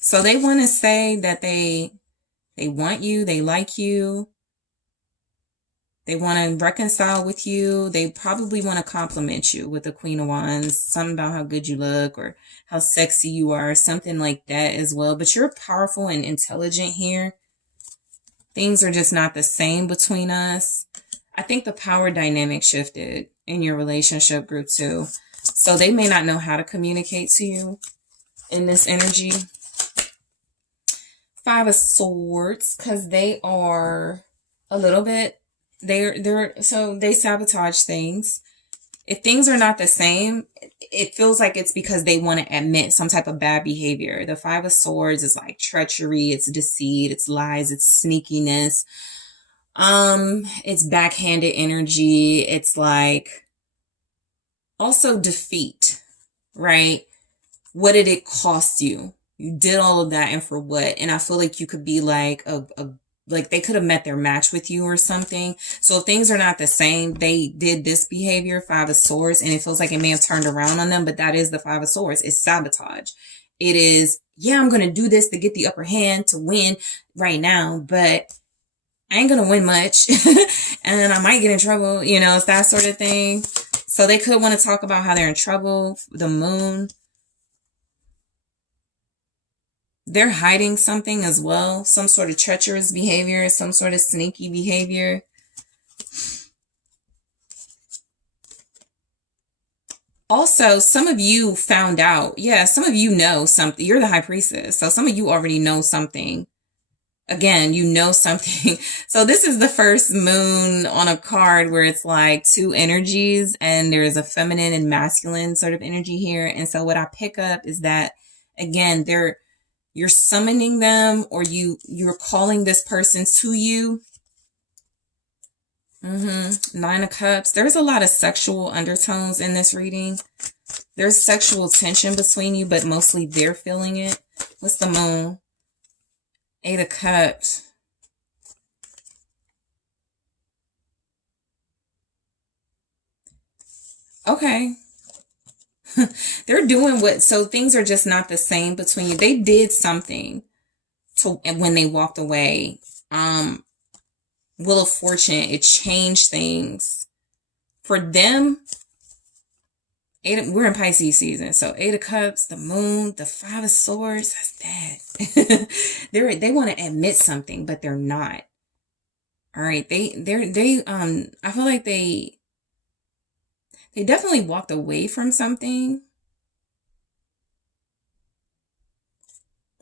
So they want to say that they want you, they like you. They want to reconcile with you. They probably want to compliment you with the Queen of Wands. Something about how good you look or how sexy you are. Something like that as well. But you're powerful and intelligent here. Things are just not the same between us. I think the power dynamic shifted in your relationship group too. So they may not know how to communicate to you in this energy. Five of Swords, because they are a little bit, so they sabotage things. If things are not the same, it feels like it's because they want to admit some type of bad behavior. The Five of Swords is like treachery, it's deceit, it's lies, it's sneakiness. It's backhanded energy. It's like also defeat, right? What did it cost you? You did all of that and for what? And I feel like you could be like like they could have met their match with you or something. So if things are not the same, they did this behavior, Five of Swords, and it feels like it may have turned around on them, but that is the Five of Swords. It's sabotage. It is, yeah, I'm going to do this to get the upper hand to win right now, but I ain't going to win much and I might get in trouble. You know, it's that sort of thing. So they could want to talk about how they're in trouble. The Moon. They're hiding something as well. Some sort of treacherous behavior, some sort of sneaky behavior. Also, some of you found out. Yeah, some of you know something. You're the High Priestess. So some of you already know something. Again, you know something. So this is the first moon on a card where it's like two energies and there's a feminine and masculine sort of energy here. And so what I pick up is that, again, you're summoning them or you're calling this person to you. Nine of Cups. There's a lot of sexual undertones in this reading. There's sexual tension between you, but mostly they're feeling it. What's the Moon? Eight of Cups. Okay. They're doing so things are just not the same between you. They did something when they walked away. Wheel of Fortune, it changed things. For them, we're in Pisces season. So Eight of Cups, the Moon, the Five of Swords, that's bad. They want to admit something, but they're not. All right. I feel like they definitely walked away from something.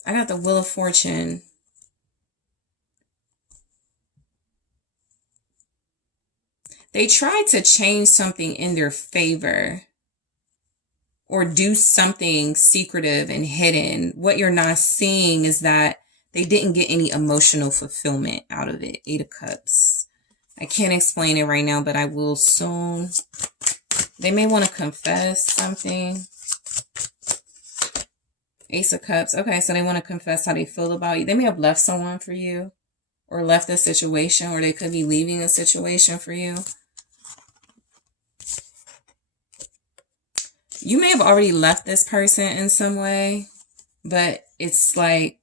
I got the Wheel of Fortune. They tried to change something in their favor or do something secretive and hidden. What you're not seeing is that they didn't get any emotional fulfillment out of it. Eight of Cups. I can't explain it right now, but I will soon. They may want to confess something. Ace of Cups. Okay, so they want to confess how they feel about you. They may have left someone for you or left a situation, or they could be leaving a situation for you. You may have already left this person in some way, but it's like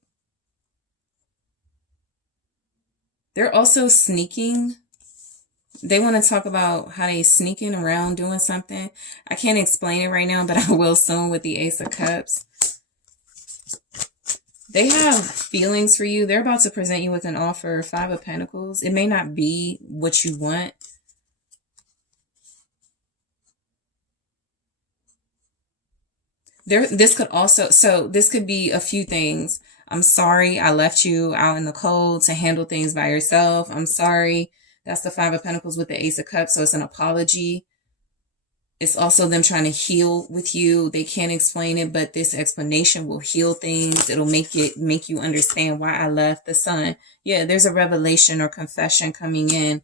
they're also sneaking. They want to talk about how they sneaking around doing something. I can't explain it right now, but I will soon with the Ace of Cups. They have feelings for you. They're about to present you with an offer. Five of Pentacles. It may not be what you want. This could also, so this could be a few things. I'm sorry I left you out in the cold to handle things by yourself. I'm sorry. That's the Five of Pentacles with the Ace of Cups. So it's an apology. It's also them trying to heal with you. They can't explain it, but this explanation will heal things. It'll make you understand why I left. The Sun. Yeah, there's a revelation or confession coming in.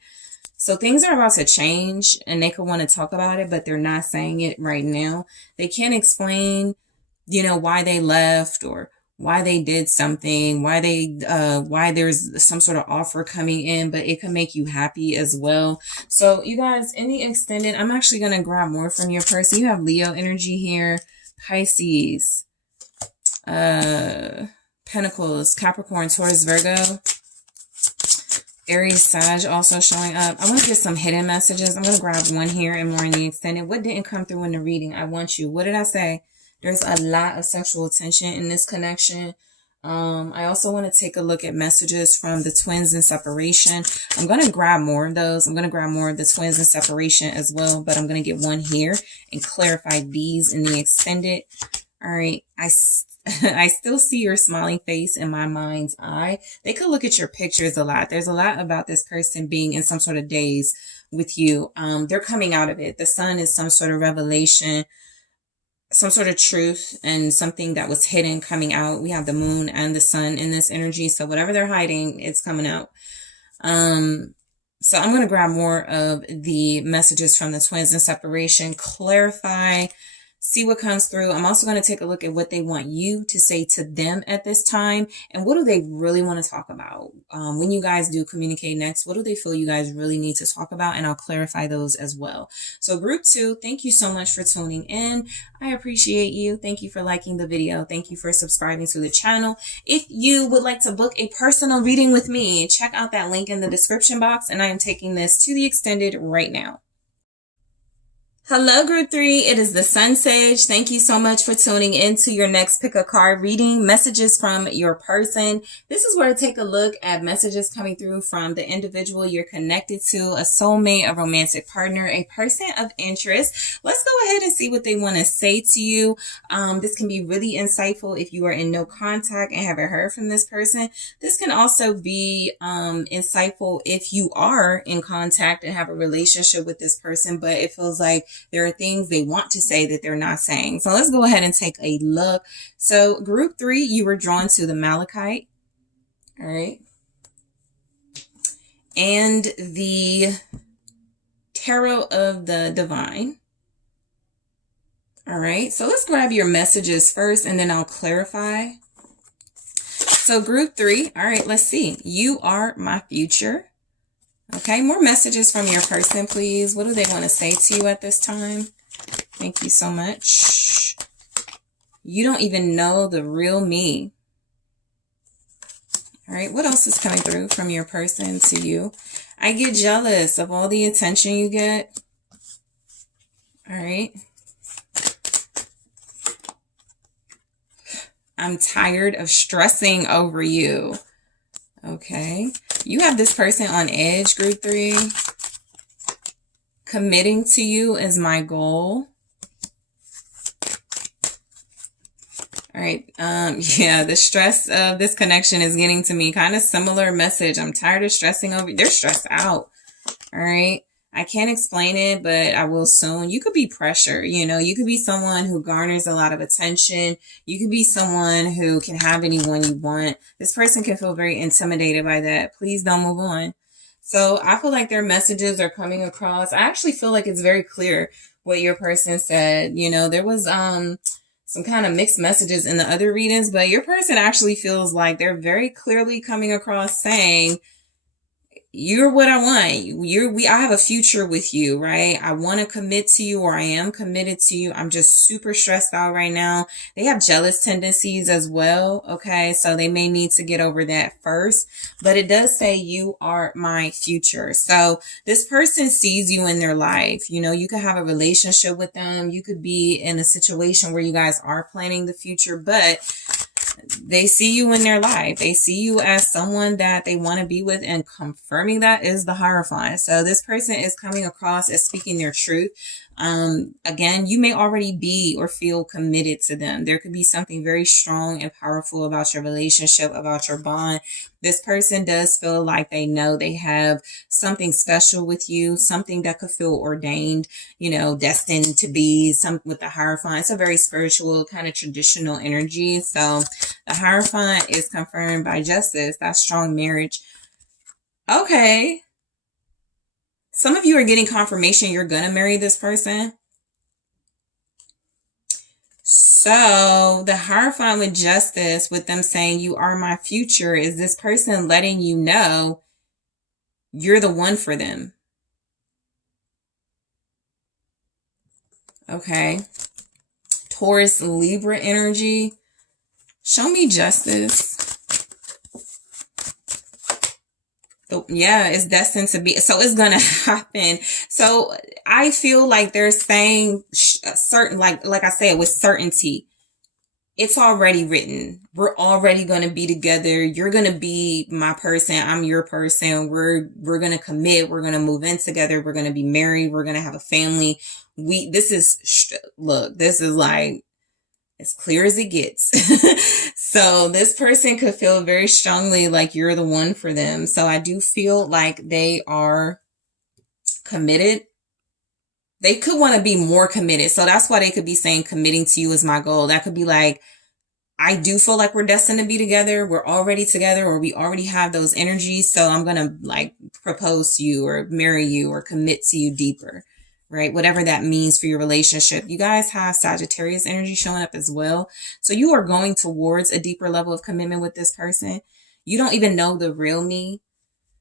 So things are about to change and they could want to talk about it, but they're not saying it right now. They can't explain, you know, why they left or why they did something, why there's some sort of offer coming in, but it can make you happy as well. So you guys, in the extended, I'm actually going to grab more from your person. You have Leo energy here, Pisces, Pentacles, Capricorn, Taurus, Virgo, Aries, Sag also showing up. I want to get some hidden messages. I'm going to grab one here and more in the extended. What didn't come through in the reading? I want you. What did I say? There's a lot of sexual tension in this connection. I also want to take a look at messages from the twins in separation. I'm going to grab more of those. I'm going to grab more of the twins in separation as well, but I'm going to get one here and clarify these in the extended. All right. I still see your smiling face in my mind's eye. They could look at your pictures a lot. There's a lot about this person being in some sort of daze with you. They're coming out of it. The Sun is some sort of revelation, some sort of truth, and something that was hidden coming out. We have the Moon and the Sun in this energy. So whatever they're hiding, it's coming out. So I'm going to grab more of the messages from the twins in separation, clarify, see what comes through. I'm also going to take a look at what they want you to say to them at this time. And what do they really want to talk about? When you guys do communicate next, what do they feel you guys really need to talk about? And I'll clarify those as well. So group 2, thank you so much for tuning in. I appreciate you. Thank you for liking the video. Thank you for subscribing to the channel. If you would like to book a personal reading with me, check out that link in the description box. And I am taking this to the extended right now. Hello, group 3. It is the SunSage. Thank you so much for tuning in to your next pick a card reading. Messages from your person. This is where I take a look at messages coming through from the individual you're connected to, a soulmate, a romantic partner, a person of interest. Let's go ahead and see what they want to say to you. This can be really insightful if you are in no contact and haven't heard from this person. This can also be insightful if you are in contact and have a relationship with this person, but it feels like there are things they want to say that they're not saying. So let's go ahead and take a look. So group 3, you were drawn to the Malachite. All right. And the Tarot of the Divine. All right. So let's grab your messages first and then I'll clarify. So group 3. All right. Let's see. You are my future. Okay, more messages from your person, please. What do they want to say to you at this time? Thank you so much. You don't even know the real me. All right, what else is coming through from your person to you? I get jealous of all the attention you get. All right. I'm tired of stressing over you. Okay. You have this person on edge, group 3. Committing to you is my goal. All right. Yeah, the stress of this connection is getting to me. Kind of similar message. I'm tired of stressing over you. They're stressed out. All right. I can't explain it, but I will soon. You could be pressure. You know, you could be someone who garners a lot of attention. You could be someone who can have anyone you want. This person can feel very intimidated by that. Please don't move on. So I feel like their messages are coming across. I actually feel like it's very clear what your person said. You know, there was some kind of mixed messages in the other readings, but your person actually feels like they're very clearly coming across saying, you're what I want. I have a future with you, right? I want to commit to you, or I am committed to you. I'm just super stressed out right now. They have jealous tendencies as well. Okay. So they may need to get over that first, but it does say you are my future. So this person sees you in their life. You know, you could have a relationship with them. You could be in a situation where you guys are planning the future, but they see you in their life. They see you as someone that they want to be with, and confirming that is the Hierophant. So this person is coming across as speaking their truth. Again, you may already be or feel committed to them. There could be something very strong and powerful about your relationship, about your bond. This person does feel like they know they have something special with you, something that could feel ordained, you know, destined to be something with the Hierophant. It's a very spiritual kind of traditional energy. So the Hierophant is confirmed by justice. That's strong marriage. Okay. Some of you are getting confirmation you're going to marry this person. So the Hierophant with justice, with them saying you are my future, is this person letting you know you're the one for them. Okay. Taurus, Libra energy. Show me justice. Yeah, it's destined to be. So it's going to happen. So I feel like they're saying certain, like I said, with certainty, it's already written. We're already going to be together. You're going to be my person. I'm your person. We're going to commit. We're going to move in together. We're going to be married. We're going to have a family. This is like as clear as it gets. So this person could feel very strongly like you're the one for them. So I do feel like they are committed. They could want to be more committed. So that's why they could be saying committing to you is my goal. That could be like, I do feel like we're destined to be together. We're already together, or we already have those energies. So I'm going to like propose to you or marry you or commit to you deeper. Right? Whatever that means for your relationship. You guys have Sagittarius energy showing up as well. So you are going towards a deeper level of commitment with this person. You don't even know the real me.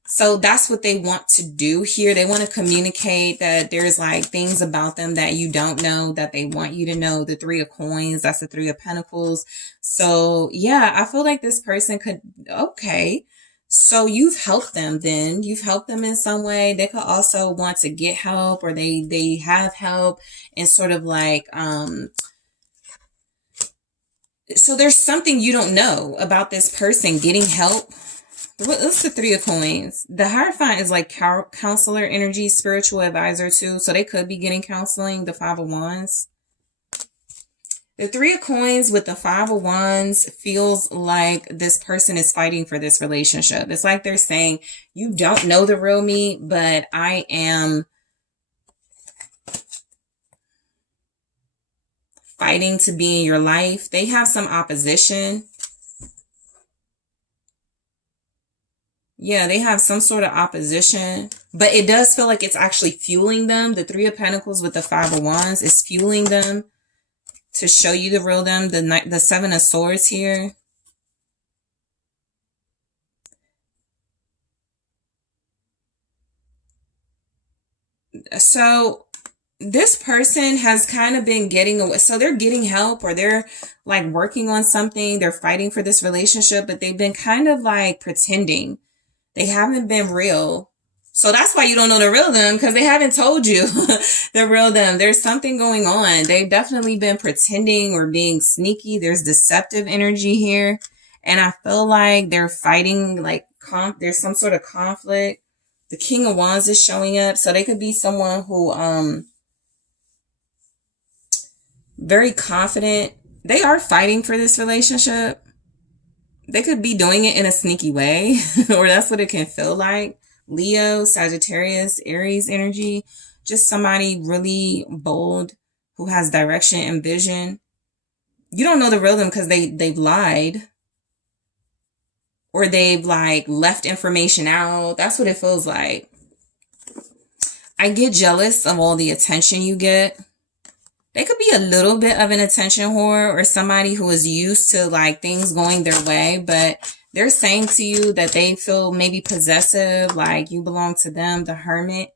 So that's what they want to do here. They want to communicate that there's like things about them that you don't know that they want you to know. The Three of Coins, that's the Three of Pentacles. So yeah, I feel like this person could, okay. So you've helped them then. You've helped them in some way. They could also want to get help, or they have help, and sort of like, so there's something you don't know about this person getting help. What's the Three of Coins? The Hierophant is like counselor energy, spiritual advisor too. So they could be getting counseling. The Five of Wands. The Three of Coins with the Five of Wands feels like this person is fighting for this relationship. It's like they're saying, you don't know the real me, but I am fighting to be in your life. They have some opposition. Yeah, they have some sort of opposition, but it does feel like it's actually fueling them. The Three of Pentacles with the Five of Wands is fueling them to show you the real them. The Seven of Swords here. So this person has kind of been getting away. So they're getting help, or they're like working on something. They're fighting for this relationship, but they've been kind of like pretending. They haven't been real. So that's why you don't know the real them, because they haven't told you the real them. There's something going on. They've definitely been pretending or being sneaky. There's deceptive energy here. And I feel like they're fighting, like there's some sort of conflict. The King of Wands is showing up. So they could be someone who, very confident. They are fighting for this relationship. They could be doing it in a sneaky way, or that's what it can feel like. Leo, Sagittarius, Aries energy, just somebody really bold who has direction and vision. You don't know the real them because they've lied, or they've like left information out. That's what it feels like. I get jealous of all the attention you get. They could be a little bit of an attention whore or somebody who is used to like things going their way, but they're saying to you that they feel maybe possessive, like you belong to them, the Hermit.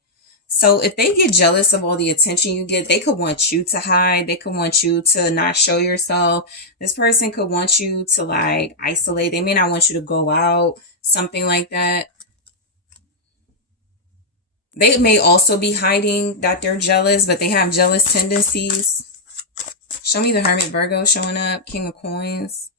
So if they get jealous of all the attention you get, they could want you to hide. They could want you to not show yourself. This person could want you to like isolate. They may not want you to go out, something like that. They may also be hiding that they're jealous, but they have jealous tendencies. Show me the Hermit, Virgo showing up. King of Coins.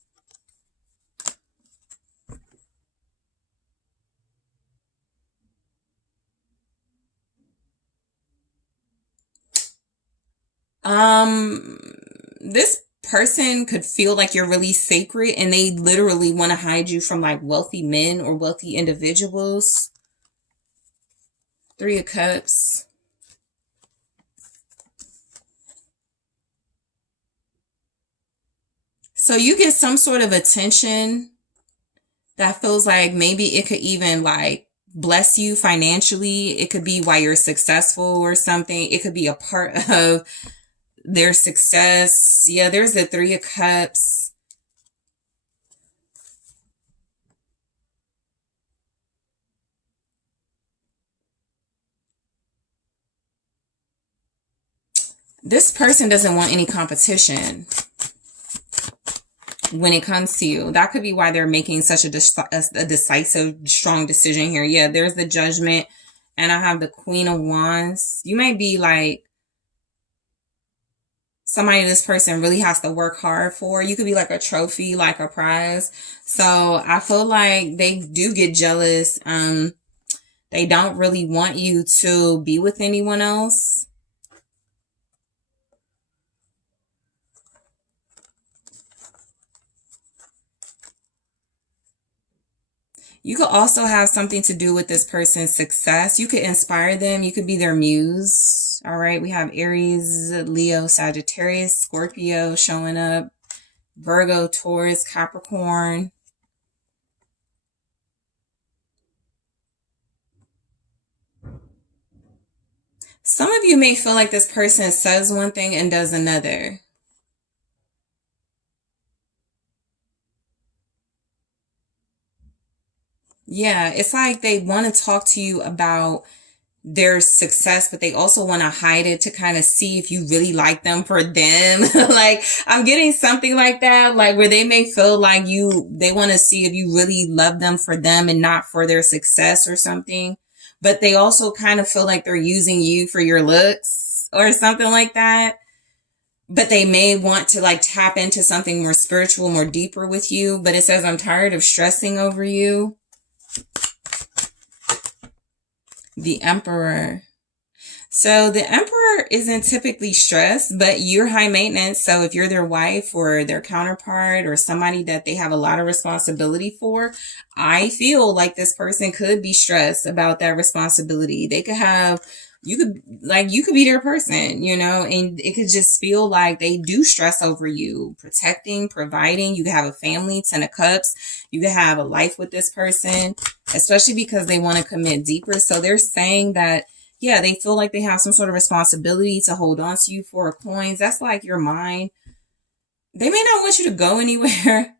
This person could feel like you're really sacred and they literally want to hide you from like wealthy men or wealthy individuals. Three of Cups. So you get some sort of attention that feels like maybe it could even like bless you financially. It could be why you're successful or something. It could be a part of their success. Yeah, there's the Three of Cups. This person doesn't want any competition when it comes to you. That could be why they're making such a decisive, strong decision here. Yeah, there's the Judgment. And I have the Queen of Wands. You may be like somebody this person really has to work hard for. You could be like a trophy, like a prize. So I feel like they do get jealous. They don't really want you to be with anyone else. You could also have something to do with this person's success. You could inspire them. You could be their muse. All right. We have Aries, Leo, Sagittarius, Scorpio showing up. Virgo, Taurus, Capricorn. Some of you may feel like this person says one thing and does another. Yeah, it's like they want to talk to you about their success, but they also want to hide it to kind of see if you really like them for them. Like, I'm getting something like that, like where they may feel like they want to see if you really love them for them and not for their success or something. But they also kind of feel like they're using you for your looks or something like that. But they may want to like tap into something more spiritual, more deeper with you. But it says, I'm tired of stressing over you. The Emperor. So the Emperor isn't typically stressed, but you're high maintenance. So if you're their wife or their counterpart or somebody that they have a lot of responsibility for, I feel like this person could be stressed about that responsibility. They could have, you could be their person, you know, and it could just feel like they do stress over you, protecting, providing. You could have a family, 10 of Cups. You could have a life with this person, especially because they want to commit deeper. So they're saying that, yeah, they feel like they have some sort of responsibility to hold on to you. Four of Coins. That's like your mind. They may not want you to go anywhere.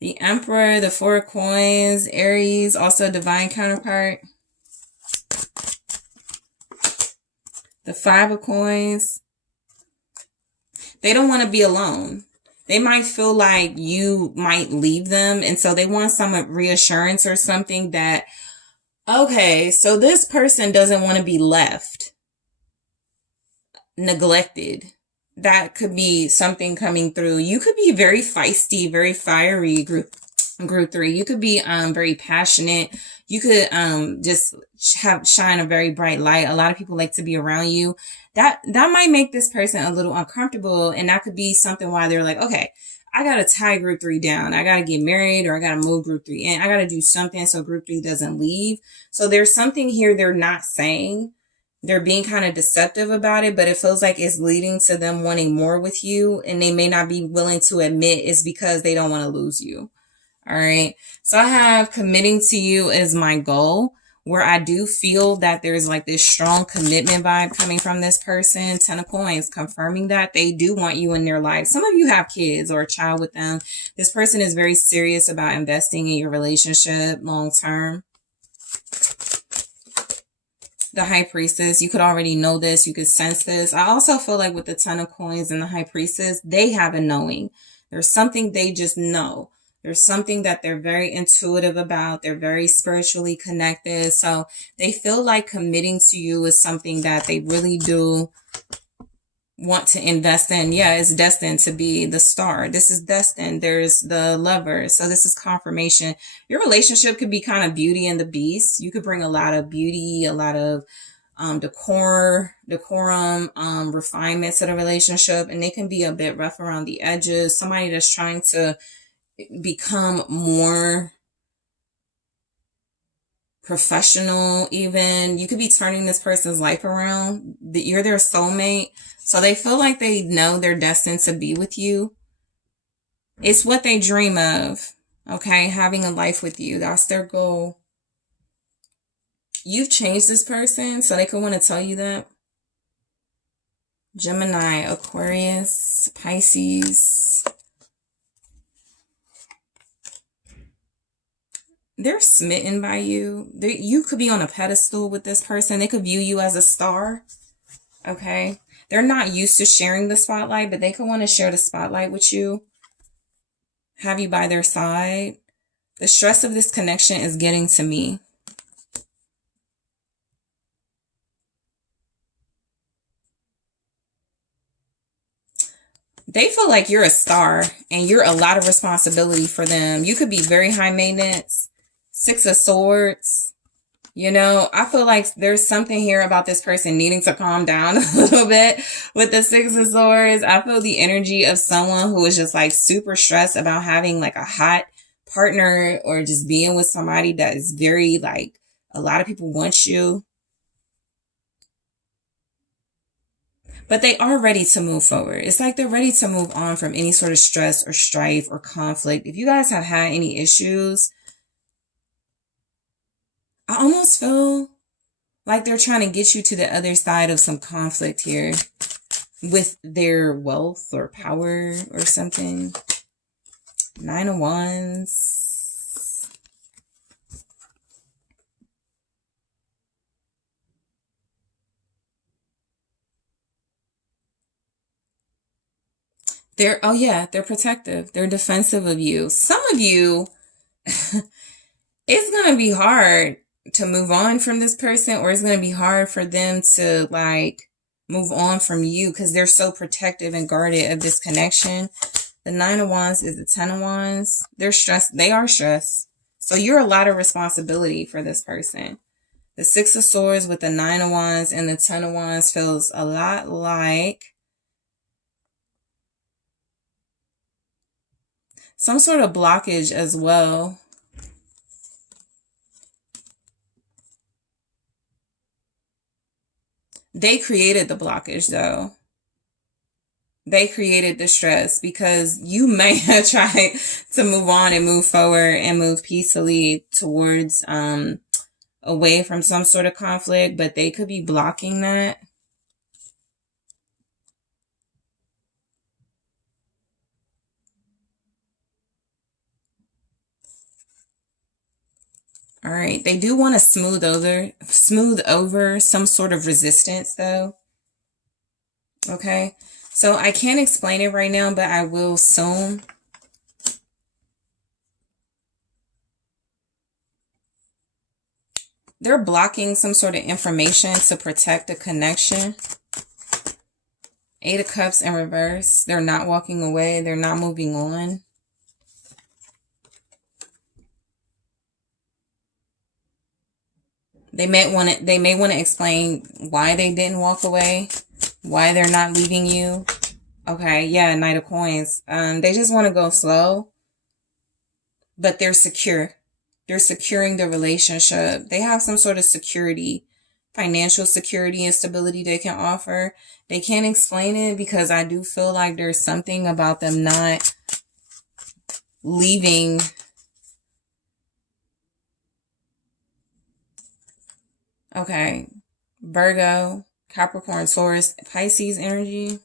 The Emperor, the Four of Coins, Aries, also a divine counterpart. The Five of Coins. They don't want to be alone. They might feel like you might leave them. And so they want some reassurance or something that, okay, so this person doesn't want to be left, neglected. That could be something coming through. You could be very feisty, very fiery, group 3. You could be very passionate. You could just shine a very bright light. A lot of people like to be around you. That might make this person a little uncomfortable, and that could be something why they're like, okay, I gotta tie group 3 down. I gotta get married, or I gotta move group 3 in. I gotta do something so group 3 doesn't leave. So there's something here they're not saying. They're being kind of deceptive about it, but it feels like it's leading to them wanting more with you, and they may not be willing to admit it's because they don't want to lose you. All right. So I have committing to you as my goal. where I do feel that there's like this strong commitment vibe coming from this person. 10 of Coins, confirming that they do want you in their life. Some of you have kids or a child with them. This person is very serious about investing in your relationship long term. The High Priestess, you could already know this. You could sense this. I also feel like with the 10 of Coins and the High Priestess, they have a knowing. There's something they just know. There's something that they're very intuitive about. They're very spiritually connected. So they feel like committing to you is something that they really do want to invest in. Yeah, it's destined to be the star. This is destined. There's the Lover. So this is confirmation. Your relationship could be kind of Beauty and the Beast. You could bring a lot of beauty, a lot of decorum, refinement to the relationship. And they can be a bit rough around the edges. Somebody that's trying to become more professional even. You could be turning this person's life around. You're their soulmate. So they feel like they know they're destined to be with you. It's what they dream of. Okay, having a life with you. That's their goal. You've changed this person, so they could want to tell you that. Gemini, Aquarius, Pisces. They're smitten by you. You could be on a pedestal with this person. They could view you as a star. Okay. They're not used to sharing the spotlight, but they could want to share the spotlight with you. Have you by their side. The stress of this connection is getting to me. They feel like you're a star and you're a lot of responsibility for them. You could be very high maintenance. 6 of Swords. You know, I feel like there's something here about this person needing to calm down a little bit with the 6 of Swords. I feel the energy of someone who is just like super stressed about having like a hot partner or just being with somebody that is very like, a lot of people want you. But they are ready to move forward. It's like they're ready to move on from any sort of stress or strife or conflict. If you guys have had any issues, I almost feel like they're trying to get you to the other side of some conflict here with their wealth or power or something. 9 of Wands. They're protective. They're defensive of you. Some of you, it's going to be hard to move on from this person, or it's going to be hard for them to like move on from you because they're so protective and guarded of this connection. The 9 of Wands is the 10 of Wands. They're stressed. They are stressed. So you're a lot of responsibility for this person. The 6 of Swords with the 9 of Wands and the 10 of Wands feels a lot like some sort of blockage as well. They created the blockage though. They created the stress because you may have tried to move on and move forward and move peacefully towards away from some sort of conflict, but they could be blocking that. All right. They do want to smooth over some sort of resistance though. Okay. So I can't explain it right now, but I will soon. They're blocking some sort of information to protect the connection. 8 of Cups in reverse. They're not walking away. They're not moving on. They may want to explain why they didn't walk away, why they're not leaving you. Okay, yeah, Knight of Coins. They just want to go slow, but they're secure. They're securing the relationship. They have some sort of security, financial security and stability they can offer. They can't explain it because I do feel like there's something about them not leaving Okay. Virgo, Capricorn, Taurus, Pisces energy.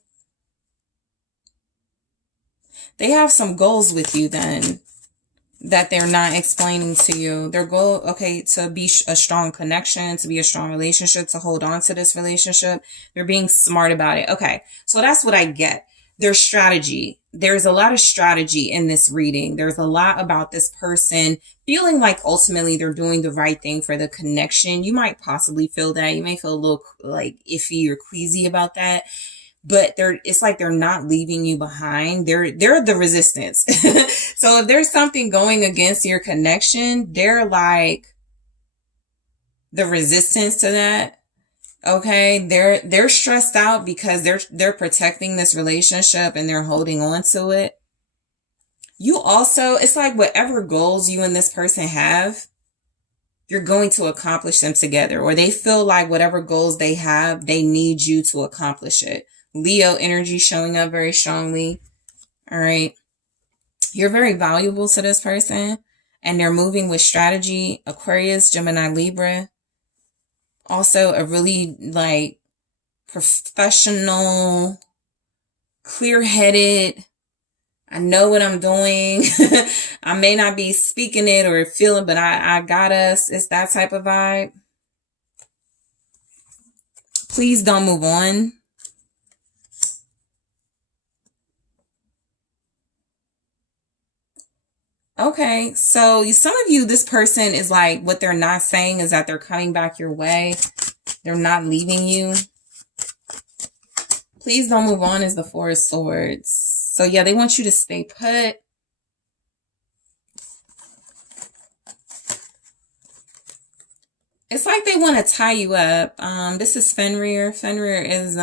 They have some goals with you then that they're not explaining to you. Their goal, okay, to be a strong connection, to be a strong relationship, to hold on to this relationship. They're being smart about it. Okay, so that's what I get. Their strategy. There's a lot of strategy in this reading. There's a lot about this person feeling like ultimately they're doing the right thing for the connection. You might possibly feel that. You may feel a little like iffy or queasy about that, but it's like they're not leaving you behind. They're the resistance. So if there's something going against your connection, they're like the resistance to that. Okay, they're stressed out because they're protecting this relationship and they're holding on to it. You also, it's like whatever goals you and this person have, you're going to accomplish them together, or they feel like whatever goals they have, they need you to accomplish it. Leo energy showing up very strongly. All right. You're very valuable to this person and they're moving with strategy. Aquarius, Gemini, Libra. Also a really like professional, clear-headed, I know what I'm doing. I may not be speaking it or feeling, but I got us. It's that type of vibe. Please don't move on. Okay, so some of you, this person is like, what they're not saying is that they're coming back your way. They're not leaving you. Please don't move on is the Four of Swords. So yeah, they want you to stay put. It's like they want to tie you up. This is Fenrir. Fenrir is,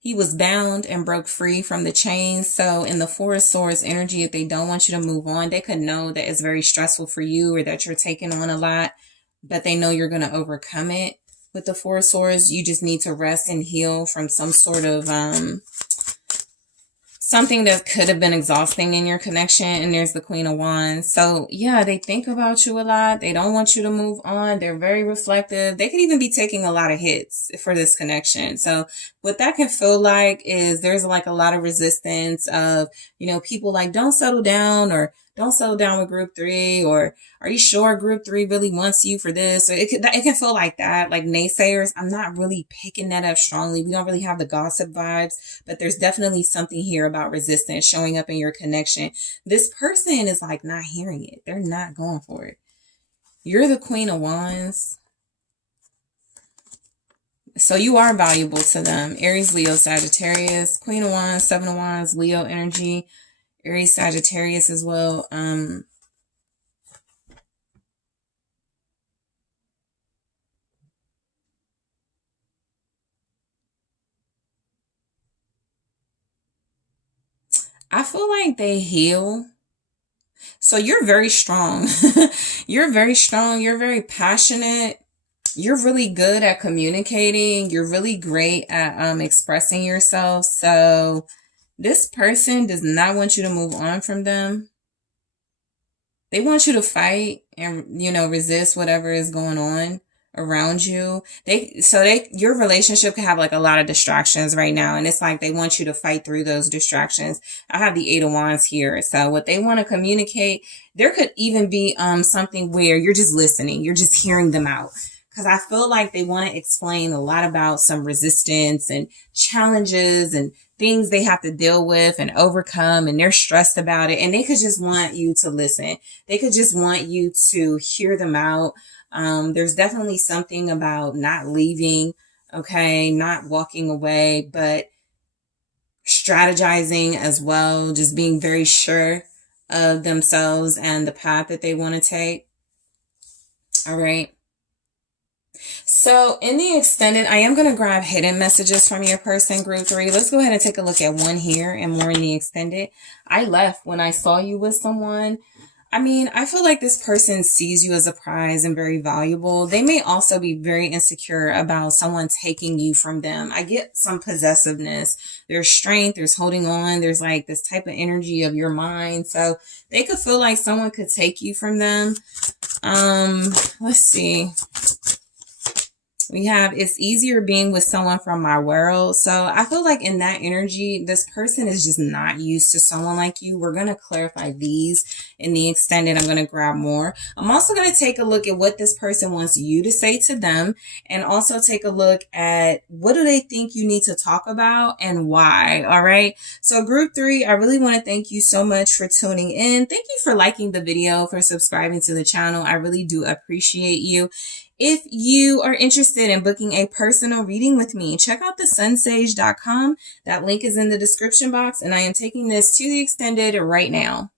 he was bound and broke free from the chains. So in the Four of Swords energy, if they don't want you to move on, they could know that it's very stressful for you or that you're taking on a lot, but they know you're going to overcome it. With the Four of Swords, you just need to rest and heal from some sort of something that could have been exhausting in your connection. And there's the Queen of Wands. So yeah, they think about you a lot. They don't want you to move on. They're very reflective. They could even be taking a lot of hits for this connection. So what that can feel like is there's like a lot of resistance of, you know, people like, don't settle down, or don't settle down with group 3, or are you sure group 3 really wants you for this? Or it can feel like that, like naysayers. I'm not really picking that up strongly. We don't really have the gossip vibes, but there's definitely something here about resistance showing up in your connection. This person is like not hearing it. They're not going for it. You're the Queen of Wands. So you are valuable to them. Aries, Leo, Sagittarius, Queen of Wands, Seven of Wands, Leo energy. Aries, Sagittarius as well. I feel like they heal. So you're very strong. You're very strong. You're very passionate. You're really good at communicating. You're really great at expressing yourself. So this person does not want you to move on from them. They want you to fight and, you know, resist whatever is going on around you. Your relationship can have like a lot of distractions right now. And it's like they want you to fight through those distractions. I have the Eight of Wands here. So what they want to communicate, there could even be something where you're just listening. You're just hearing them out. Because I feel like they want to explain a lot about some resistance and challenges and things they have to deal with and overcome, and they're stressed about it. And they could just want you to listen. They could just want you to hear them out. There's definitely something about not leaving, okay, not walking away, but strategizing as well, just being very sure of themselves and the path that they want to take. All right. So in the extended, I am going to grab hidden messages from your person, group 3. Let's go ahead and take a look at one here and more in the extended. I left when I saw you with someone. I mean, I feel like this person sees you as a prize and very valuable. They may also be very insecure about someone taking you from them. I get some possessiveness. There's strength, there's holding on, there's like this type of energy of your mind. So they could feel like someone could take you from them. Let's see. We have, it's easier being with someone from my world. So I feel like in that energy, this person is just not used to someone like you. We're going to clarify these in the extended. I'm going to grab more. I'm also going to take a look at what this person wants you to say to them, and also take a look at what do they think you need to talk about and why. All right. So group 3, I really want to thank you so much for tuning in. Thank you for liking the video, for subscribing to the channel. I really do appreciate you. If you are interested in booking a personal reading with me, check out TheSunSage.com. That link is in the description box, and I am taking this to the extended right now.